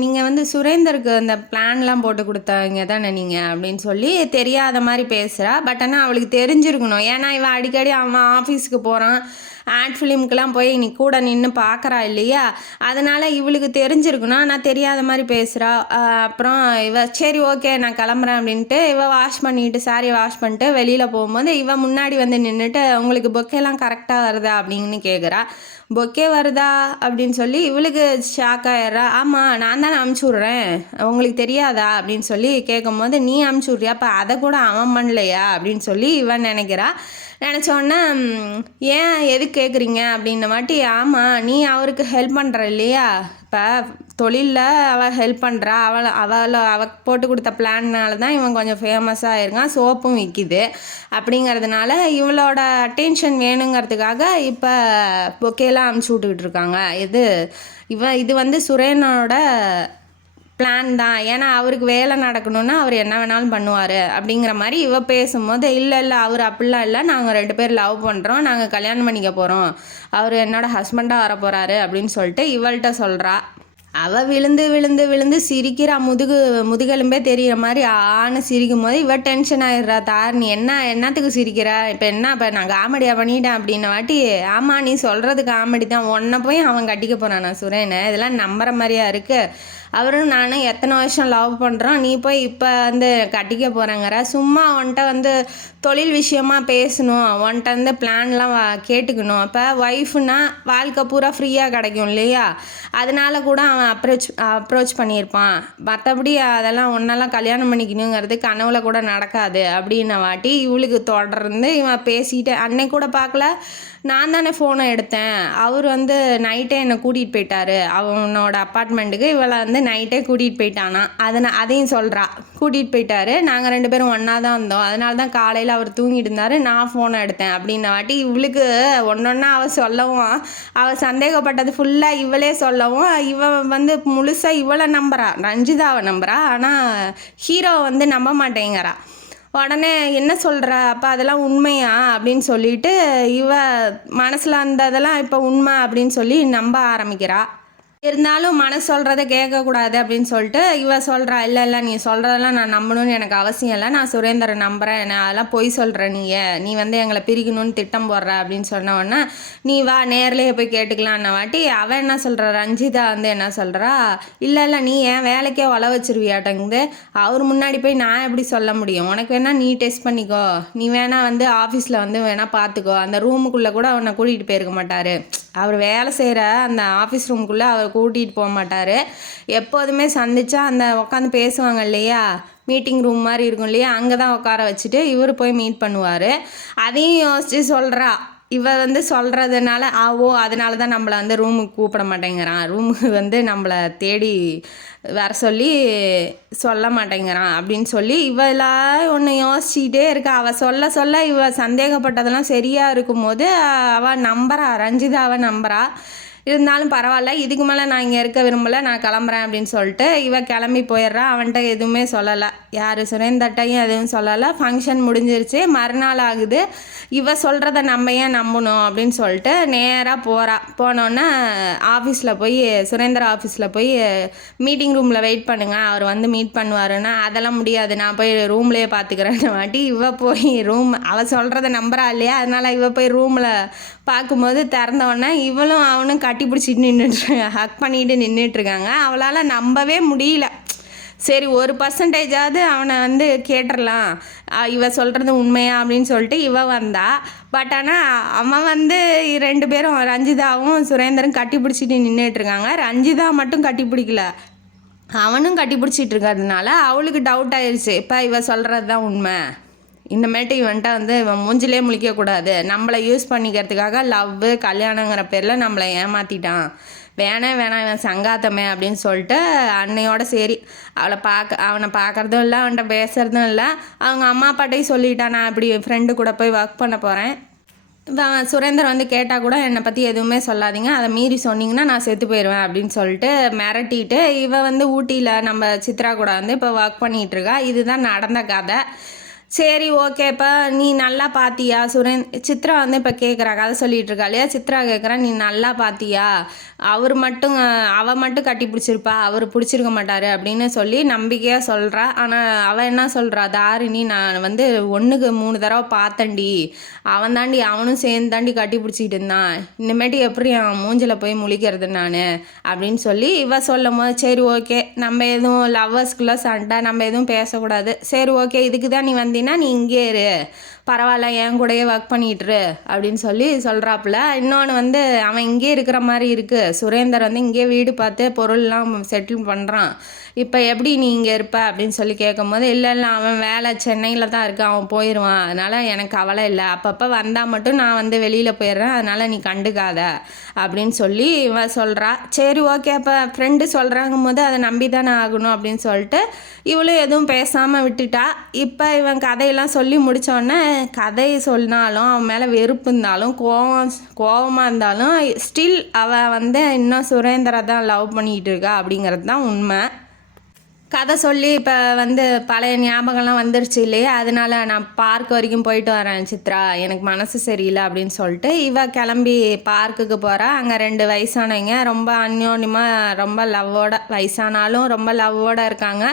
நீங்கள் வந்து சுரேந்தருக்கு அந்த பிளான்லாம் போட்டு கொடுத்தவங்க தானே நீங்கள் அப்படின்னு சொல்லி தெரியாத மாதிரி பேசுகிறா. பட் ஆனால் அவளுக்கு தெரிஞ்சிருக்கணும், ஏன்னா இவன் அடிக்கடி அவன் ஆஃபீஸுக்கு போகிறான், ஆட் ஃபிலிம்க்கெலாம் போய் நீ கூட நின்று பார்க்குறா இல்லையா, அதனால் இவளுக்கு தெரிஞ்சிருக்குன்னா நான் தெரியாத மாதிரி பேசுகிறா. அப்புறம் இவ சரி ஓகே நான் கிளம்புறேன் அப்படின்ட்டு இவ வாஷ் பண்ணிட்டு சாரி வாஷ் பண்ணிட்டு வெளியில் போகும்போது இவ முன்னாடி வந்து நின்றுட்டு உங்களுக்கு பொக்கேலாம் கரெக்டாக வருதா அப்படின்னு கேட்குறா. பொக்கே வருதா அப்படின்னு சொல்லி இவளுக்கு ஷாக் ஆயிடுறா. ஆமாம் நான் தானே அமுச்சு விட்றேன், உங்களுக்கு தெரியாதா அப்படின்னு சொல்லி கேட்கும்போது நீ அமுச்சு விட்றியா, அப்போ அதை கூட அவன் பண்ணலையா அப்படின்னு சொல்லி இவன் நினைக்கிறா. நினச்சோன்னே ஏன் எதுக்கு கேட்குறீங்க அப்படின்ன மாட்டி, ஆமாம் நீ அவருக்கு ஹெல்ப் பண்ணுற இல்லையா, இப்போ தொழிலில் அவள் ஹெல்ப் பண்ணுறா, அவள் போட்டு கொடுத்த பிளான்னால தான் இவன் கொஞ்சம் ஃபேமஸாக இருக்கான், சோப்பும் விற்கிது. அப்படிங்கிறதுனால இவளோட அட்டென்ஷன் வேணுங்கிறதுக்காக இப்போ பொக்கேலாம் அமுச்சு விட்டுக்கிட்டு இருக்காங்க. இது வந்து சுரேனோட பிளான் தான். ஏன்னா அவருக்கு வேலை நடக்கணும்னா அவர் என்ன வேணாலும் பண்ணுவார் அப்படிங்கிற மாதிரி இவ பேசும்போது இல்லை அவர் அப்படிலாம் இல்லை, நாங்கள் 2 பேர் லவ் பண்ணுறோம், நாங்கள் கல்யாணம் பண்ணிக்க போகிறோம், அவர் என்னோடய ஹஸ்பண்டாக வர போகிறாரு அப்படின்னு சொல்லிட்டு இவள்கிட்ட சொல்கிறா. அவள் விழுந்து விழுந்து விழுந்து சிரிக்கிறா, முதுகெலும்பே தெரிகிற மாதிரி ஆன்னு சிரிக்கும் போது இவள் டென்ஷன் ஆகிடுறா. தாரணி என்னத்துக்கு சிரிக்கிறா, இப்போ நான் காமெடியாக பண்ணிட்டேன் அப்படின்ன வாட்டி, ஆமாம் நீ சொல்கிறது காமெடி தான், உன்னை போய் அவன் கட்டிக்க போகிறானா சுரேனை, இதெல்லாம் நம்புற மாதிரியா இருக்குது, அவரும் நானும் எத்தனை வருஷம் லவ் பண்ணுறோம், நீ போய் இப்போ வந்து கட்டிக்க போகிறேங்கிற, சும்மா அவன்கிட்ட வந்து தொழில் விஷயமாக பேசணும், அவன்கிட்ட வந்து பிளான்லாம் கேட்டுக்கணும், அப்போ ஒய்ஃப்னா வாழ்க்கை பூரா ஃப்ரீயாக கிடைக்கும் இல்லையா, அதனால கூட அவன் அப்ரோச் பண்ணியிருப்பான், மற்றபடி அதெல்லாம் ஒன்றெல்லாம் கல்யாணம் பண்ணிக்கணுங்கிறது கனவுல கூட நடக்காது அப்படின்ன வாட்டி இவளுக்கு தொடர்ந்து இவன் பேசிட்டு, அன்னைக்கு கூட பார்க்கல நான் தானே ஃபோனை எடுத்தேன், அவர் வந்து நைட்டே என்னை கூட்டிகிட்டு போயிட்டாரு அவனோட அப்பார்ட்மெண்ட்டுக்கு, இவளை வந்து நைட்டே கூட்டிகிட்டு போயிட்டானா, அதையும் சொல்கிறா, கூட்டிகிட்டு போயிட்டாரு, நாங்கள் 2 பேரும் ஒன்றா தான் வந்தோம், அதனால தான் காலையில் அவர் தூங்கிட்டு இருந்தார், நான் ஃபோனை எடுத்தேன் அப்படின்ன வாட்டி இவளுக்கு ஒன்றொன்னா அவள் சொல்லவும், அவள் சந்தேகப்பட்டது ஃபுல்லாக இவளே சொல்லவும் இவன் வந்து முழுசாக இவளை நம்புறா, ரஞ்சிதாவை நம்புறா, ஆனால் ஹீரோவை வந்து நம்ப மாட்டேங்கிறா. உடனே என்ன சொல்கிற, அப்போ அதெல்லாம் உண்மையா அப்படின்னு சொல்லிட்டு இவ மனசில் அந்த அதெல்லாம் இப்போ உண்மை அப்படின்னு சொல்லி நம்ப ஆரம்பிக்கிறா. இருந்தாலும் மனசு சொல்கிறத கேட்கக்கூடாது அப்படின்னு சொல்லிட்டு இவ சொல்கிறா, இல்லை நீ சொல்கிறதெல்லாம் நான் நம்பணும்னு எனக்கு அவசியம் இல்லை, நான் சுரேந்தரை நம்புகிறேன், நான் அதெல்லாம் பொய் சொல்கிறேன், நீ வந்து எங்களை பிரிக்கணும்னு திட்டம் போடுற அப்படின்னு சொன்ன உடனே நீ வா நேர்லேயே போய் கேட்டுக்கலான்னு வாட்டி அவன் என்ன சொல்கிறா, ரஞ்சிதா வந்து என்ன சொல்கிறா, இல்லை நீ ஏன் வேலைக்கே வள வச்சிருவியாட்டங்குது, அவர் முன்னாடி போய் நான் எப்படி சொல்ல முடியும், உனக்கு வேணா நீ டெஸ்ட் பண்ணிக்கோ, நீ வேணா வந்து ஆஃபீஸில் வந்து வேணா பார்த்துக்கோ, அந்த ரூமுக்குள்ளே கூட அவனை கூட்டிகிட்டு போயிருக்க மாட்டார், அவர் வேலை செய்கிற அந்த ஆஃபீஸ் ரூமுக்குள்ளே அவர் கூட்டிகிட்டு போக மாட்டார், எப்போதுமே சந்திச்சா அந்த உட்காந்து பேசுவாங்க இல்லையா, மீட்டிங் ரூம் மாதிரி இருக்கும் இல்லையா, அங்கே தான் உட்கார வச்சுட்டு இவர் போய் மீட் பண்ணுவார். அதையும் யோசித்து சொல்கிறா, இவ வந்து சொல்கிறதுனால அதனால தான் நம்மளை வந்து ரூமுக்கு கூப்பிட மாட்டேங்கிறான், ரூமுக்கு வந்து நம்மளை தேடி வர சொல்லி சொல்ல மாட்டேங்கிறான் அப்படின்னு சொல்லி இவெல்லாம் ஒன்று யோசிச்சுக்கிட்டே இருக்கா. அவள் சொல்ல இவ சந்தேகப்பட்டதெல்லாம் சரியாக இருக்கும்போது அவள் நம்புறா, ரஞ்சிதாவை நம்புறா. இருந்தாலும் பரவாயில்ல, இதுக்கு மேலே நான் இங்கே இருக்க விரும்பலை, நான் கிளம்புறேன் அப்படின்னு சொல்லிட்டு இவ கிளம்பி போயிடுறா. அவன்கிட்ட எதுவுமே சொல்லலை, யார் சுரேந்தர்ட்டையும் எதுவும் சொல்லலை. ஃபங்க்ஷன் முடிஞ்சிருச்சு, மறுநாள் ஆகுது. இவ சொல்கிறத நம்ம ஏன் நம்பணும் அப்படின்னு சொல்லிட்டு நேராக போனோன்னே ஆஃபீஸில் போய் சுரேந்தர் ஆஃபீஸில் போய் மீட்டிங் ரூமில் வெயிட் பண்ணுங்க, அவர் வந்து மீட் பண்ணுவாருன்னா, அதெல்லாம் முடியாது, நான் போய் ரூம்லேயே பார்த்துக்கிறேன்னு வாட்டி இவ போய் அவள் சொல்கிறத நம்புறா இல்லையா, அதனால் இவ போய் ரூமில் பார்க்கும்போது திறந்தவொடனே இவளும் அவனும் கட்டி பிடிச்சிட்டு நின்றுட்டுருக்காங்க, ஹக் பண்ணிட்டு நின்றுட்டுருக்காங்க. அவளால் நம்பவே முடியல. சரி 1% அவனை வந்து கேட்டுடலாம், இவ சொல்கிறது உண்மையா அப்படின்னு சொல்லிட்டு இவ வந்தா. பட் ஆனால் அவன் வந்து 2 பேரும் ரஞ்சிதாவும் சுரேந்தரும் கட்டி பிடிச்சிட்டு நின்றுட்டுருக்காங்க. ரஞ்சிதா மட்டும் கட்டி பிடிக்கல, அவனும் கட்டி பிடிச்சிட்டு இருக்கிறதுனால அவளுக்கு டவுட் ஆயிடுச்சு, இப்போ இவ சொல்கிறது தான் உண்மை, இந்தமேட்டு இவன்ட்ட வந்து இவன் மூஞ்சிலே முழிக்கக்கூடாது, நம்மளை யூஸ் பண்ணிக்கிறதுக்காக லவ்வு கல்யாணங்கிற பேரில் நம்மளை ஏமாற்றிட்டான், வேணாம் இவன் சங்காத்தமே அப்படின்னு சொல்லிட்டு அன்னையோட சரி அவனை பார்க்குறதும் இல்லை, அவன்கிட்ட பேசுகிறதும் இல்லை. அவங்க அம்மா அப்பாட்டையும் சொல்லிட்டான், நான் இப்படி ஃப்ரெண்டு கூட போய் ஒர்க் பண்ண போகிறேன், சுரேந்தர் வந்து கேட்டால் கூட என்னை பற்றி எதுவுமே சொல்லாதீங்க, அதை மீறி சொன்னீங்கன்னா நான் செத்து போயிடுவேன் அப்படின்னு சொல்லிட்டு மிரட்டிட்டு இவ வந்து ஊட்டியில் நம்ம சித்ரா கூட வந்து இப்போ ஒர்க் பண்ணிகிட்ருக்கா. இதுதான் நடந்த கதை. சரி ஓகே. இப்போ நீ நல்லா பார்த்தியா சித்ரா வந்து இப்போ கேட்குறா, கதை சொல்லிட்டு இருக்கா இல்லையா, சித்ரா கேட்குறா, நீ நல்லா பார்த்தியா, அவர் மட்டும் அவள் மட்டும் கட்டி பிடிச்சிருப்பா, அவர் பிடிச்சிருக்க மாட்டார் அப்படின்னு சொல்லி நம்பிக்கையாக சொல்கிறா. ஆனால் அவள் என்ன சொல்கிறா, தாரிணி நான் வந்து 1க்கு 3 தடவை பார்த்தேன்டி, அவனும் சேர்ந்து தாண்டி கட்டி பிடிச்சிக்கிட்டு இருந்தான், இனிமேட்டு எப்படி அவன் மூஞ்சில் போய் முழிக்கிறது நான் அப்படின்னு சொல்லி இவ சொல்லும் போது சரி ஓகே, நம்ம எதுவும் லவ்வர்ஸ்குள்ளே சண்டை, நம்ம எதுவும் பேசக்கூடாது, சரி ஓகே இதுக்கு தான் நீ வந்தீங்கன்னா நீ இங்கே இரு, பரவாயில்ல என் கூடயே ஒர்க் பண்ணிட்டுரு அப்படின்னு சொல்லி சொல்கிறாப்புல. இன்னொன்று வந்து அவன் இங்கே இருக்கிற மாதிரி இருக்குது, சுரேந்தர் வந்து இங்கே வீடு பார்த்து பொருள்லாம் செட்டில் பண்ணுறான், இப்போ எப்படி நீ இங்கே இருப்ப அப்படின்னு சொல்லி கேட்கும்போது இல்லை அவன் வேலை சென்னையில் தான் இருக்கான், அவன் போயிடுவான், அதனால் எனக்கு கவலை இல்லை, அப்பப்போ வந்தால் மட்டும் நான் வந்து வெளியில் போயிடுறேன், அதனால் நீ கண்டுக்காத அப்படின்னு சொல்லி இவன் சொல்கிறா. சரி ஓகே, அப்போ ஃப்ரெண்டு சொல்கிறாங்கும் போது அதை நம்பி தானே ஆகணும் அப்படின்னு சொல்லிட்டு இவளும் எதுவும் பேசாமல் விட்டுட்டா. இப்போ இவன் கதையெல்லாம் சொல்லி முடித்தோடனே, கதை சொன்னாலும் அவன் மேலே வெறுப்பு இருந்தாலும் கோவமாக இருந்தாலும் ஸ்டில் அவள் வந்து இன்னும் சுரேந்தரை தான் லவ் பண்ணிகிட்டு இருக்கா அப்படிங்கிறது தான் உண்மை. கதை சொல்லி இப்போ வந்து பழைய ஞாபகம்லாம் வந்துருச்சு இல்லையா, அதனால நான் பார்க் வரைக்கும் போயிட்டு வரேன் சித்ரா, எனக்கு மனசு சரியில்லை அப்படின்னு சொல்லிட்டு இவ கிளம்பி பார்க்குக்கு போகிறா. அங்கே 2 வயசானவங்க ரொம்ப அந்யோன்யமாக ரொம்ப லவ்வோட, வயசானாலும் ரொம்ப லவ்வோட இருக்காங்க.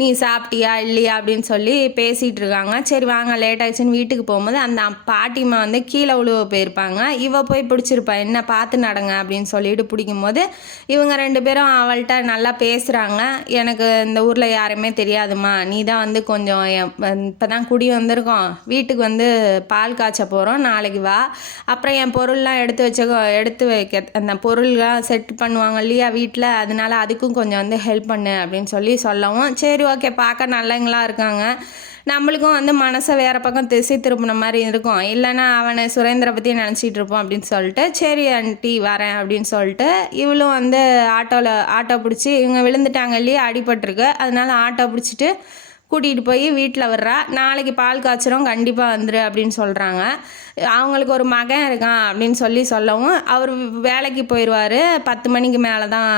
நீ சாப்பிட்டியா இல்லையா அப்படின்னு சொல்லி பேசிகிட்டு இருக்காங்க. சரி வாங்க லேட் ஆகிடுச்சின்னு வீட்டுக்கு போகும்போது அந்த பாட்டிமா வந்து கீழே உழுவ போயிருப்பாங்க. இவ போய் பிடிச்சிருப்பா, என்ன பார்த்து நடங்க அப்படின்னு சொல்லிட்டு பிடிக்கும்போது இவங்க 2 பேரும் அவள்கிட்ட நல்லா பேசுகிறாங்க. எனக்கு இந்த ஊரில் யாருமே தெரியாதுமா, நீ தான் வந்து கொஞ்சம் இப்போ தான் குடி வந்திருக்கோம், வீட்டுக்கு வந்து பால் காய்ச்ச போகிறோம், நாளைக்கு வா, அப்புறம் என் பொருள்லாம் எடுத்து வைக்க அந்த பொருள்லாம் செட் பண்ணுவாங்க இல்லையா வீட்டில், அதனால அதுக்கும் கொஞ்சம் வந்து ஹெல்ப் பண்ணு அப்படின்னு சொல்லவும் சரி ஓகே, பார்க்க நல்லவங்களா இருக்காங்க, நம்மளுக்கும் வந்து மனசை வேறு பக்கம் திசை திருப்பின மாதிரி இருக்கும், இல்லைன்னா அவனை சுரேந்திர பற்றி நினச்சிட்டு இருப்போம் அப்படின்னு சொல்லிட்டு சரி ஆண்டி வரேன் அப்படின்னு சொல்லிட்டு இவளும் வந்து ஆட்டோ பிடிச்சி, இவங்க விழுந்துட்டாங்க இல்லையா, அடிபட்டிருக்கு, அதனால ஆட்டோ பிடிச்சிட்டு கூட்டிகிட்டு போய் வீட்டில் வர்றா. நாளைக்கு பால் காய்ச்சிரும் கண்டிப்பாக வந்துரு அப்படின்னு சொல்கிறாங்க. அவங்களுக்கு ஒரு மகன் இருக்கான் அப்படின்னு சொல்லவும் அவர் வேலைக்கு போயிடுவார், 10 மணிக்கு மேலே தான்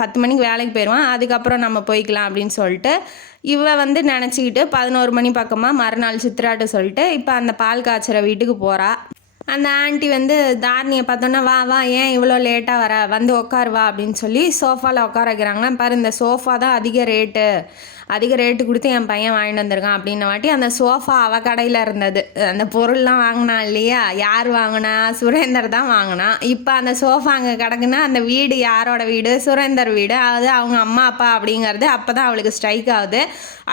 10 மணிக்கு வேலைக்கு போயிடுவான், அதுக்கப்புறம் நம்ம போய்க்கலாம் அப்படின்னு சொல்லிட்டு இவ வந்து நினச்சிக்கிட்டு 11 மணி பக்கமாக மறுநாள் சித்ராட்ட சொல்லிட்டு இப்போ அந்த பால் காய்ச்சிற வீட்டுக்கு போகிறா. அந்த ஆண்டி வந்து தாரணியை பார்த்தோன்னா வா வா ஏன் இவ்வளோ லேட்டாக வர, வந்து உட்காரு வா அப்படின்னு சொல்லி சோஃபாவில் உட்கார வைக்கிறாங்க. பாரு இந்த சோஃபா தான் அதிக ரேட்டு கொடுத்து என் பையன் வாங்கிட்டு வந்திருக்கான் அப்படின்ன வாட்டி அந்த சோஃபா அவள் கடையில் இருந்தது, அந்த பொருள்லாம் வாங்கினா இல்லையா, யார் வாங்கினா, சுரேந்தர் தான் வாங்கினான். இப்போ அந்த சோஃபா அங்கே கிடக்குன்னா அந்த வீடு யாரோட வீடு, சுரேந்தர் வீடு, அது அவங்க அம்மா அப்பா அப்படிங்கிறது அப்போ தான் அவளுக்கு ஸ்ட்ரைக் ஆகுது.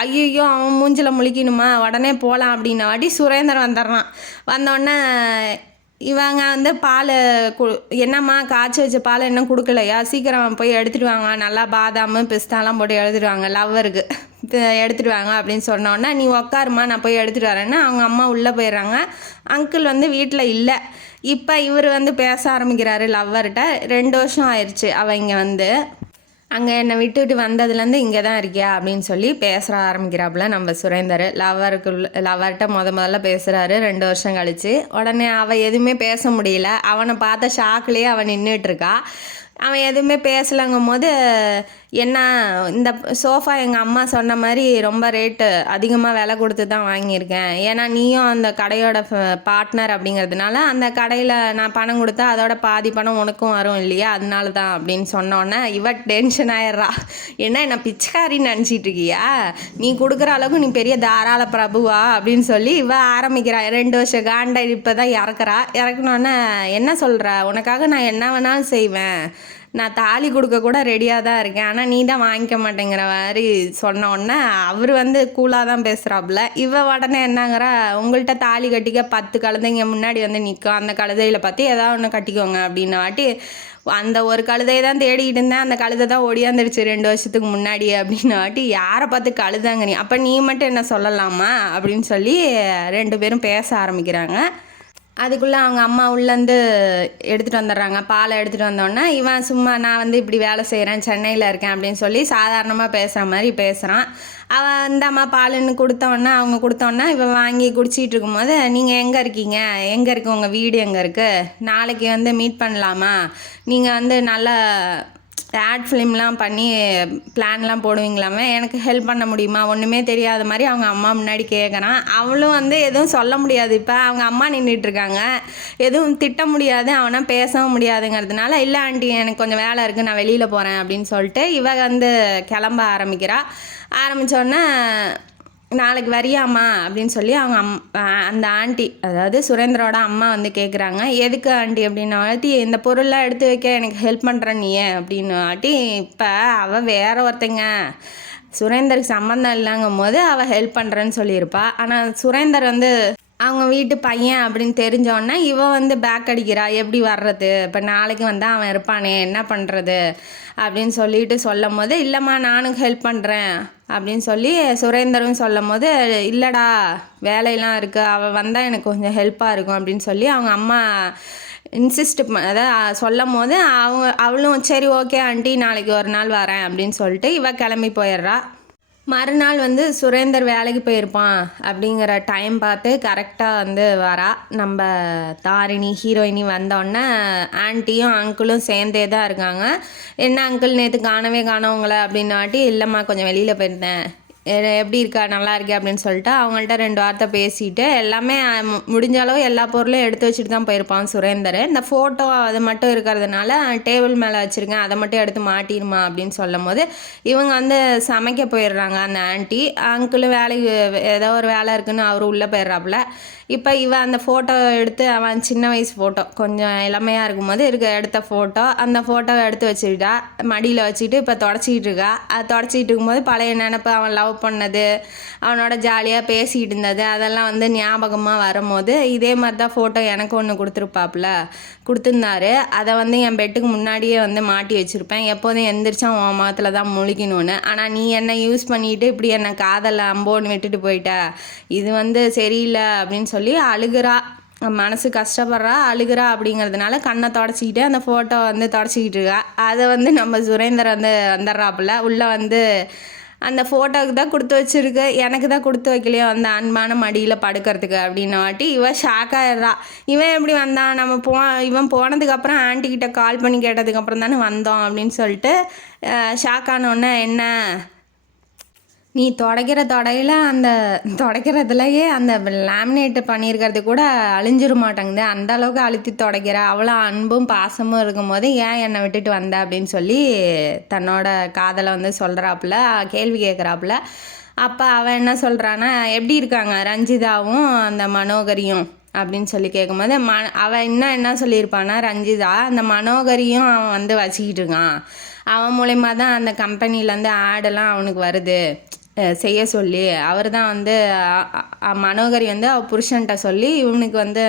ஐயோ அவன் மூஞ்சில் முழிக்கணுமா, உடனே போகலாம் அப்படின்ன வாட்டி சுரேந்தர் வந்துடுறான். வந்தோடனே இவங்க வந்து பால் என்னம்மா காய்ச்சி வச்ச பால் இன்னும் கொடுக்கலையா, சீக்கிரம் போய் எடுத்துகிட்டு வாங்க, நல்லா பாதாம் பிஸ்தாலாம் போட்டு எடுத்துகிட்டு வாங்க, லவ்வருக்கு எடுத்துகிட்டு வாங்க அப்படின்னு சொன்னோன்னா நீ உக்காருமா நான் போய் எடுத்துகிட்டு வரேன்னு அவங்க அம்மா உள்ளே போயிடுறாங்க. அங்கிள் வந்து வீட்டில் இல்லை. இப்போ இவர் வந்து பேச ஆரம்பிக்கிறாரு லவ்வர்கிட்ட. 2 வருஷம் ஆயிடுச்சு அவள் இங்கே வந்து, அங்கே என்னை விட்டுட்டு வந்ததுலேருந்து இங்கே தான் இருக்கியா அப்படின்னு சொல்லி பேச ஆரம்பிக்கிறாப்புல நம்ம சுரேந்தர். லவ்வர்கிட்ட முதல்ல பேசுகிறாரு 2 வருஷம் கழிச்சு. உடனே அவள் எதுவுமே பேச முடியல, அவனை பார்த்த ஷாக்லேயே அவன் நின்றுட்டுருக்கா. அவன் எதுவுமே பேசலைங்கும் போது என்ன இந்த சோஃபா எங்கள் அம்மா சொன்ன மாதிரி ரொம்ப ரேட்டு அதிகமாக விலை கொடுத்து தான் வாங்கியிருக்கேன், ஏன்னா நீயும் அந்த கடையோட பார்ட்னர் அப்படிங்கிறதுனால அந்த கடையில் நான் பணம் கொடுத்தா அதோட பாதி பணம் உனக்கும் வரும் இல்லையா, அதனால தான் அப்படின்னு சொன்னோன்னே இவ டென்ஷன் ஆயிடுறா. என்ன பிச்சைக்காரின்னு நினச்சிட்டு இருக்கியா, நீ கொடுக்குற அளவுக்கு நீ பெரிய தாராள பிரபுவா அப்படின்னு சொல்லி இவ ஆரம்பிக்கிறா. 2 வருஷம் காண்டை இப்போ தான் இறக்குனோன்னே என்ன சொல்கிற, உனக்காக நான் என்ன வேணாலும் செய்வேன், நான் தாலி கொடுக்க கூட ரெடியாக தான் இருக்கேன், ஆனால் நீ தான் வாங்கிக்க மாட்டேங்கிற மாதிரி சொன்னோடனே அவர் வந்து கூலாக தான் பேசுகிறாப்புல. இவ உடனே என்னங்கிறா, உங்கள்கிட்ட தாலி கட்டிக்க 10 கழுதைங்க முன்னாடி வந்து நிற்கும், அந்த கழுதையில் பார்த்து ஏதாவது ஒன்று கட்டிக்கோங்க அப்படின்ன வாட்டி அந்த ஒரு கழுதையை தான் தேடிக்கிட்டு இருந்தேன், அந்த கழுதை தான் ஓடியாந்துருச்சு 2 வருஷத்துக்கு முன்னாடி அப்படின்ன வாட்டி யாரை பார்த்து கழுதாங்க நீ, அப்போ நீ மட்டும் என்ன சொல்லலாமா அப்படின்னு சொல்லி 2 பேரும் பேச ஆரம்பிக்கிறாங்க. அதுக்குள்ளே அவங்க அம்மா உள்ளேருந்து எடுத்துகிட்டு வந்துடுறாங்க. பாலை எடுத்துகிட்டு வந்தோடனே இவன் சும்மா நான் வந்து இப்படி வேலை செய்கிறேன், சென்னையில் இருக்கேன் அப்படின்னு சொல்லி சாதாரணமாக பேசுகிற மாதிரி பேசுகிறான். அவன் இந்த அம்மா பாலுன்னு அவங்க கொடுத்தோன்னே இவன் வாங்கி குடிச்சிட்டு இருக்கும்போது நீங்கள் எங்கே இருக்கீங்க, எங்கே இருக்குது உங்கள் வீடு, எங்கே இருக்குது, நாளைக்கு வந்து மீட் பண்ணலாமா, நீங்கள் வந்து நல்லா ஆட் ஃபிலிம்லாம் பண்ணி பிளான்லாம் போடுவீங்களாமே, எனக்கு ஹெல்ப் பண்ண முடியுமா? ஒன்றுமே தெரியாத மாதிரி அவங்க அம்மா முன்னாடி கேட்குறான். அவளும் வந்து எதுவும் சொல்ல முடியாது. இப்போ அவங்க அம்மா நின்றுட்டுருக்காங்க, எதுவும் திட்ட முடியாது, அவனா பேசவும் முடியாதுங்கிறதுனால, இல்லை ஆண்டி எனக்கு கொஞ்சம் வேலை இருக்குது, நான் வெளியில் போகிறேன் அப்படின்னு சொல்லிட்டு இவ வந்து கிளம்ப ஆரம்பிக்கிறா. ஆரம்பித்தோடனே நாளைக்கு வரியாம்மா அப்படின்னு சொல்லி அவங்க அந்த ஆண்டி, அதாவது சுரேந்தரோட அம்மா வந்து கேட்குறாங்க. எதுக்கு ஆண்டி அப்படின்னு வாட்டி, இந்த பொருள்லாம் எடுத்து வைக்க எனக்கு ஹெல்ப் பண்ணுறேன் நீ அப்படின்னு வாட்டி, இப்போ அவள் வேற ஒருத்தங்க சுரேந்தருக்கு சம்மந்தம் இல்லைங்கும் போது அவள் ஹெல்ப் பண்ணுறேன்னு சொல்லியிருப்பா. ஆனால் சுரேந்தர் வந்து அவங்க வீட்டு பையன் அப்படின்னு தெரிஞ்சோடனே இவன் வந்து பேக் அடிக்கிறா, எப்படி வர்றது, இப்போ நாளைக்கு வந்தால் அவன் இருப்பானே என்ன பண்ணுறது அப்படின்னு சொல்லிட்டு சொல்லும் போது, இல்லைம்மா நானும் ஹெல்ப் பண்ணுறேன் அப்படின்னு சொல்லி சுரேந்தரும் சொல்லும் போது, இல்லைடா வேலையெல்லாம் இருக்குது, அவள் வந்தால் எனக்கு கொஞ்சம் ஹெல்ப்பாக இருக்கும் அப்படின்னு சொல்லி அவங்க அம்மா இன்சிஸ்ட் அதாவது சொல்லும் போது அவளும் சரி ஓகே ஆண்டி நாளைக்கு ஒரு நாள் வரேன் அப்படின்னு சொல்லிட்டு இவ கிளம்பி போயிடுறா. மறுநாள் வந்து சுரேந்தர் வேலைக்கு போயிருப்பான் அப்படிங்கிற டைம் பார்த்து கரெக்டாக வந்து வரா நம்ம தாரிணி ஹீரோயினி. வந்தோடனே ஆன்ட்டியும் அங்கிளும் சேர்ந்தே தான் இருக்காங்க. என்ன அங்கிள் நேற்று காணவே காணவங்கள அப்படின்னாட்டி, இல்லைம்மா கொஞ்சம் வெளியில் போயிருந்தேன், எப்படி இருக்கா நல்லா இருக்கே அப்படின்னு சொல்லிட்டு அவங்கள்ட்ட 2 வார்த்தை பேசிட்டு எல்லாமே முடிஞ்ச அளவு எல்லா பொருளையும் எடுத்து வச்சுட்டு தான் போயிருப்பான் சுரேந்தர். இந்த ஃபோட்டோ அது மட்டும் இருக்கிறதுனால டேபிள் மேலே வச்சுருக்கேன், அதை மட்டும் எடுத்து மாட்டிடுமா அப்படின்னு சொல்லும் போது இவங்க வந்து சமைக்க போயிடுறாங்க. அந்த ஆண்டி அங்கிள் வேலைக்கு ஏதோ ஒரு வேலை இருக்குன்னு அவர் உள்ளே போயிடுறாப்புல. இப்போ இவன் அந்த ஃபோட்டோ எடுத்து, அவன் சின்ன வயசு ஃபோட்டோ கொஞ்சம் இளமையாக இருக்கும்போது எடுத்த ஃபோட்டோ, அந்த ஃபோட்டோவை எடுத்து வச்சுக்கிட்டா மடியில் வச்சுக்கிட்டு இப்போ தொடச்சிக்கிட்டு இருக்கா. அது தொடச்சிக்கிட்டு இருக்கும்போது பழைய நினப்பு, அவன் லவ் பண்ணது, அவனோட ஜாலியாக பேசிகிட்டு இருந்தது, அதெல்லாம் வந்து ஞாபகமாக வரும்போது இதே மாதிரி தான் ஃபோட்டோ எனக்கு ஒன்று கொடுத்துருந்தாரு. அதை வந்து என் பெட்டுக்கு முன்னாடியே வந்து மாட்டி வச்சுருப்பேன், எப்போதும் எந்திரிச்சா உன் முகத்தில் தான் முழிக்கணும்னு. ஆனால் நீ என்னை யூஸ் பண்ணிட்டு இப்படி என்னை காதலை அம்போன்னு விட்டுட்டு போயிட்ட, இது வந்து சரியில்லை அப்படின்னு சொல்லி அழுகிறா. மனசு கஷ்டப்படுறா, அழுகிறா. அப்படிங்கிறதுனால கண்ணை தொடச்சிக்கிட்டு அந்த ஃபோட்டோ வந்து தொடச்சிக்கிட்டு இருக்கா. அதை வந்து நம்ம சுரேந்தர் வந்து வந்துடுறாப்புல. உள்ளே வந்து அந்த ஃபோட்டோவுக்கு தான் கொடுத்து வச்சுருக்கு, எனக்கு தான் கொடுத்து வைக்கலையோ அந்த அன்பான மடியில் படுக்கிறதுக்கு அப்படின்னு வாட்டி இவன் ஷாக்காகிடுறா. இவன் எப்படி வந்தான், நம்ம இவன் போனதுக்கப்புறம் ஆன்ட்டிக்கிட்ட கால் பண்ணி கேட்டதுக்கப்புறம் தானே வந்தோம் அப்படின்னு சொல்லிட்டு ஷாக்கானோடனே, என்ன நீ துடைக்கையில் அந்த துடைக்கிறதுலையே அந்த லேமினேட்டு பண்ணியிருக்கிறது கூட அழிஞ்சிட மாட்டேங்குது, அந்த அளவுக்கு அழுத்தி துடைக்கிற, அவ்வளோ அன்பும் பாசமும் இருக்கும்போது ஏன் என்னை விட்டுட்டு வந்த அப்படின்னு சொல்லி தன்னோட காதலை வந்து சொல்கிறாப்புல, கேள்வி கேட்குறாப்புல. அப்போ அவன் என்ன சொல்கிறான்னா, எப்படி இருக்காங்க ரஞ்சிதாவும் அந்த மனோகரியும் அப்படின்னு சொல்லி கேட்கும்போது அவன் என்ன சொல்லியிருப்பான்னா, ரஞ்சிதா அந்த மனோகரியும் அவன் வந்து வச்சுக்கிட்டு இருக்கான், அவன் மூலயமா தான் அந்த கம்பெனிலேருந்து ஆடெல்லாம் அவனுக்கு வருது செய்ய சொல்லி, அவர் தான் வந்து மனோகரி வந்து அவள் புருஷன்கிட்ட சொல்லி இவனுக்கு வந்து